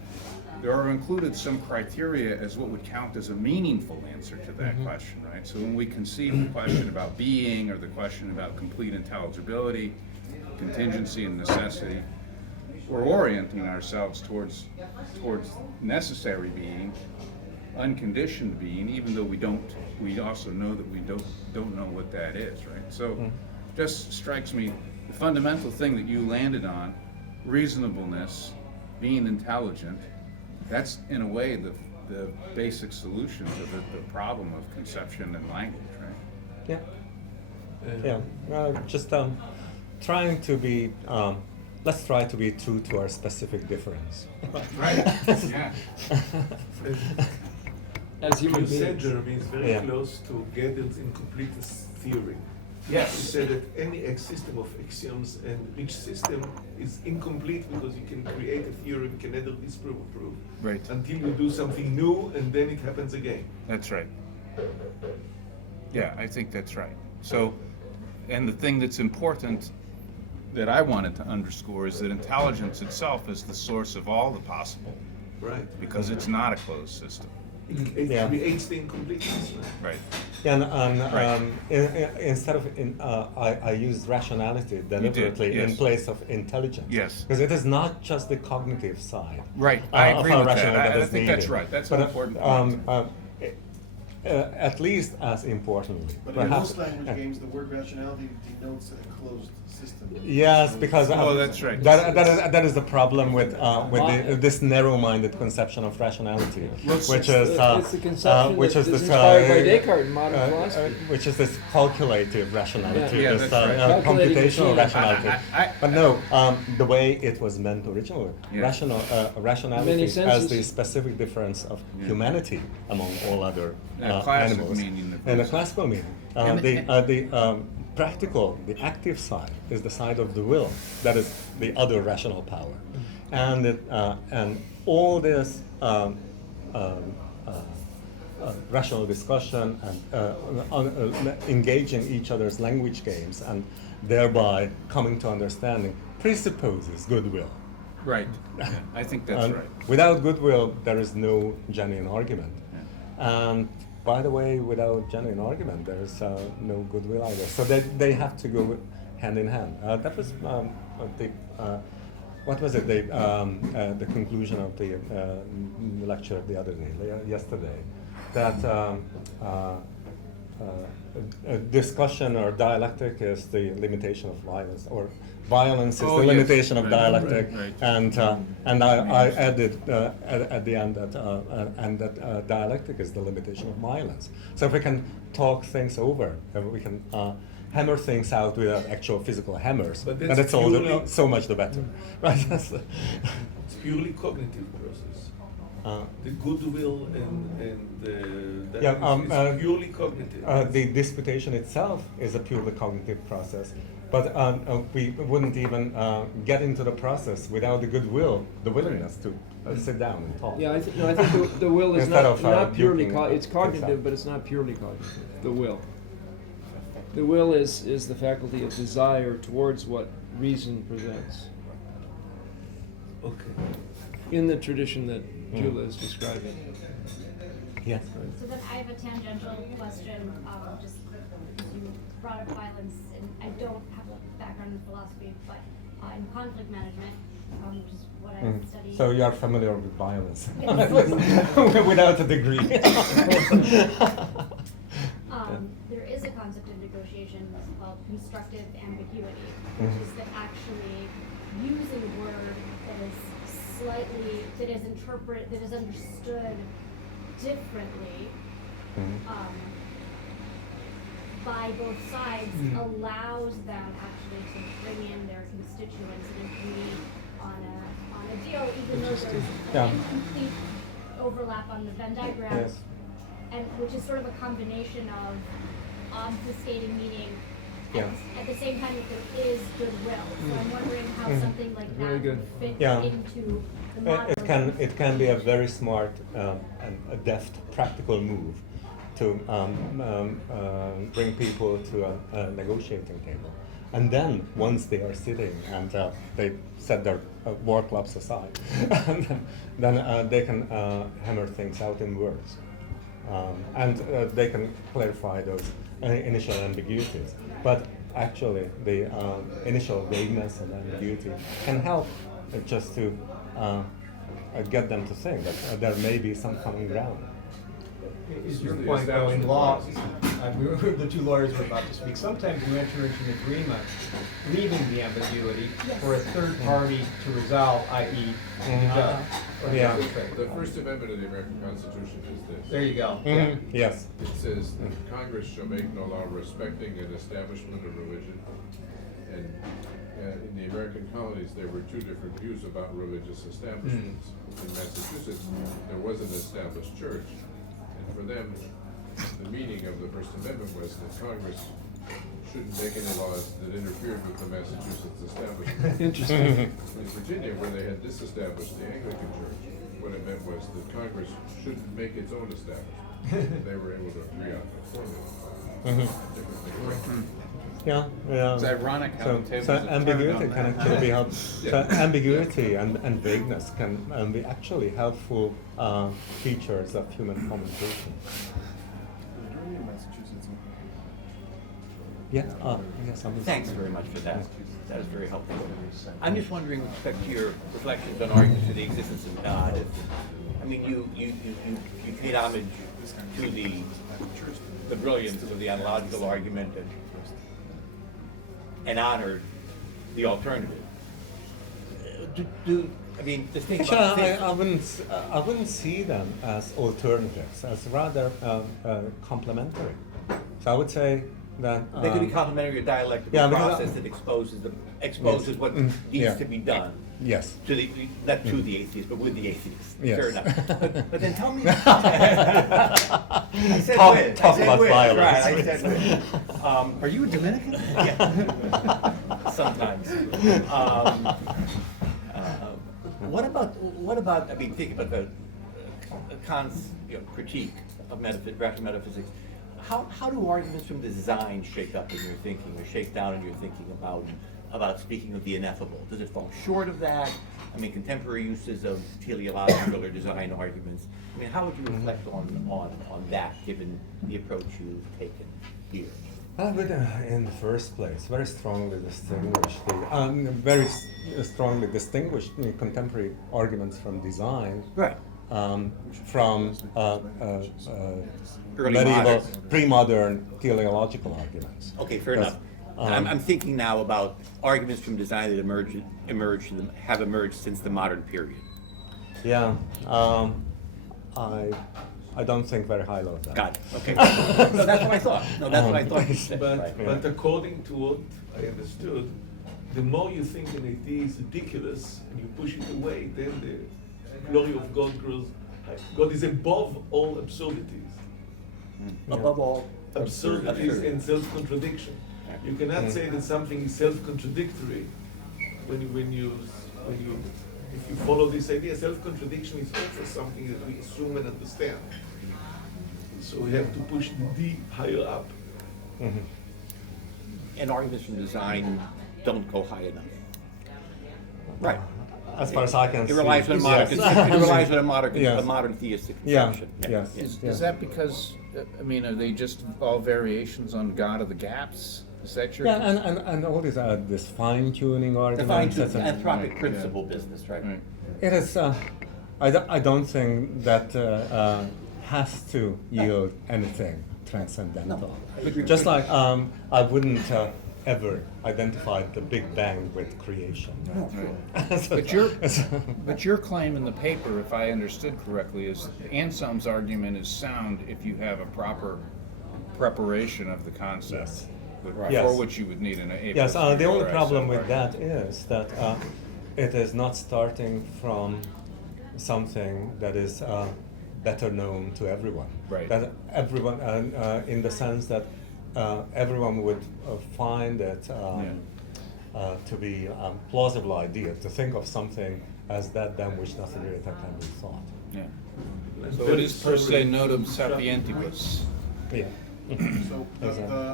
there are included some criteria as what would count as a meaningful answer to that question, right? So when we conceive the question about being or the question about complete intelligibility, contingency and necessity, we're orienting ourselves towards necessary being, unconditioned being, even though we also know that we don't know what that is, right? So just strikes me, the fundamental thing that you landed on, reasonableness, being intelligent, that's in a way the basic solutions of the problem of conception and language, right? Just trying to be, let's try to be true to our specific difference. Right, yeah. As human You said, beings. Jeremy, is very close to Gödel's incompleteness theory. Yes. You said that any system of axioms, and each system is incomplete because you can create a theory, you can neither disprove or prove. Right. Until you do something new, and then it happens again. That's right. Yeah, I think that's right. So, and the thing that's important that I wanted to underscore is that intelligence itself is the source of all the possible, Right. because it's not a closed system. It creates the incompleteness. Right. And Right. instead of I used rationality deliberately yes. in place of intelligence. Yes. Because it is not just the cognitive side. Right, I of agree our with that. rationality I is think that's needed. right. That's But, an important point. At least as importantly. But in perhaps- most language games, the word rationality denotes a closed system. Yes, because that's right. That is the problem with this narrow-minded conception of rationality, which is It's the conception which that is is this inspired by Descartes in modern philosophy. which is this calculative rationality, Yeah, this that's right. Calculating computational machine. rationality. I- But no, the way it was meant originally, Yeah. rationality Many as senses. the specific difference of humanity among all other A classic animals. meaning of And a reason. classical meaning. The practical, the active side is the side of the will. That is the other rational power, and all this rational discussion and engaging each other's language games and thereby coming to understanding presupposes goodwill. Right. Yeah, I think that's And right. without goodwill, there is no genuine argument. And by the way, without genuine argument, there is no goodwill either. So they have to go hand in hand. That was what was it? The conclusion of the lecture the other day, yesterday, that discussion or dialectic is the limitation of violence, or violence is Oh, the yes. limitation of Right, dialectic. right. And I added at the end that dialectic is the limitation of violence. So if we can talk things over, if we can hammer things out without actual physical hammers, But then that's it's all purely- so much the better, right? It's purely cognitive process. The goodwill and that is purely cognitive. The disputation itself is a purely cognitive process, but we wouldn't even get into the process without the goodwill, the willingness to sit down and talk. Yeah, I think the will is Instead not, of, not purely duking it's things cognitive, out. but it's not purely cognitive. The will. The will is the faculty of desire towards what reason presents. Okay. In the tradition that Gyula is describing. Yes. So then I have a tangential question, just because you brought up violence, and I don't have a background in philosophy, but in conflict management, which is what I study. So you are familiar with violence, Yes. without a degree. There is a concept in negotiations called constructive ambiguity, which is that actually using a word that is understood differently Mhm. by both sides allows them actually to bring in their constituents and agree on a deal, even though there's Yeah. an incomplete overlap on the Venn diagram, Yes. and which is sort of a combination of obfuscating meaning Yeah. at the same time that there is goodwill. So I'm wondering how something like Very that good. would fit Yeah. into the model. It can be a very smart and a deft practical move to bring people to a negotiating table, and then once they are sitting and they set their war clubs aside, then they can hammer things out in words, and they can clarify those initial ambiguities. But actually, the initial vagueness and ambiguity can help just to get them to think that there may be some common ground. Is your point though in law, the two lawyers were about to speak, sometimes you enter into an agreement leaving the ambiguity for a third party to resolve, i.e. the judge. or the Yeah. arbitrator. The First Amendment of the American Constitution is this. There you go. Mhm. Yes. It says that Congress shall make no law respecting an establishment of religion. And in the American colonies, there were two different views about religious establishments. In Massachusetts, there was an established church. And for them, the meaning of the First Amendment was that Congress shouldn't make any laws that interfered with the Massachusetts establishment. Interesting. In Virginia, where they had disestablished the Anglican Church, what it meant was that Congress shouldn't make its own establishment. They were able to agree on the formula. Different. Yeah, yeah. It's ironic how So, the tables so have turned ambiguity on can that. actually be helpful. So ambiguity and vagueness can be actually helpful features of human communication. Yeah. Yes. Thanks very much for that. That is very helpful. I'm just wondering, with respect to your reflections on arguments for the existence of God. I mean, you paid homage to the brilliance of the ontological argument and honored the alternative. I mean, the thing Actually, about I wouldn't see them as alternatives, as rather complementary. So I would say that they could be complementary to dialectical yeah, because process that exposes what needs yeah. to be done. Yes. To the, not to the atheist, but with the atheist. Yes. Fair enough. But then tell me. I said Talk- with. talk I said about with. violence. Right. I said with. Are you a Dominican? Yeah. Sometimes. What about? I mean, think about the Kant's critique of rational metaphysics. How do arguments from design shake up in your thinking, or shake down in your thinking about speaking of the ineffable? Does it fall short of that? I mean, contemporary uses of teleological or design arguments. I mean, how would you reflect on that, given the approach you've taken here? I would, in the first place, very strongly distinguish the contemporary arguments from design, Right. From Early medieval, modern. pre-modern teleological arguments. Okay, fair Because, enough. I'm thinking now about arguments from design that have emerged since the modern period. Yeah, I don't think very highly of that. Got it. Okay. No, that's what I thought. No, that's what I thought you said. But according to what I understood, the more you think an idea is ridiculous and you push it away, then the glory of God grows. God is above all absurdities. Above all, Absurdities and self-contradiction. You cannot say that something is self-contradictory if you follow this idea. Self-contradiction is also something that we assume and understand. So we have to push the higher up. and arguments from design don't go high enough. Right. As far as I can see. It relies on a modern, Yes. it relies on a modern, Yes. a modern theistic Yeah, conception. yes. Is that because, I mean, are they just all variations on God of the gaps? Is that your? Yeah, and all these this fine-tuning The arguments. fine-tuned anthropic principle business, right? It is. I don't think that has to yield anything transcendental. I agree. Just like I wouldn't ever identified the Big Bang with creation. So- But your claim in the paper, if I understood correctly, is Anselm's argument is sound if you have a proper preparation of the concept. Yes. For Yes. which you would need an A. Yes, plus B the only or problem ISO with argument. that is that it is not starting from something that is better known to everyone. Right. That everyone, in the sense that everyone would find it to be a plausible idea to think of something as that than which nothing greater can be thought. Yeah. So it is per se notum sapientibus. Yeah. So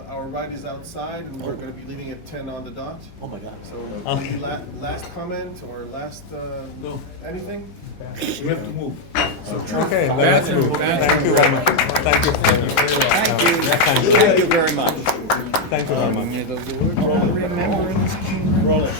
our ride is outside, and we're going to be leaving at 10 on the dot. Oh my God. So Okay. any last comment or last anything? We have to move. Okay, let's Bathroom, move. bathroom. Thank you very much. Thank you. Thank you very much. Thank you very much. May the Lord remember this kingdom. Roll it.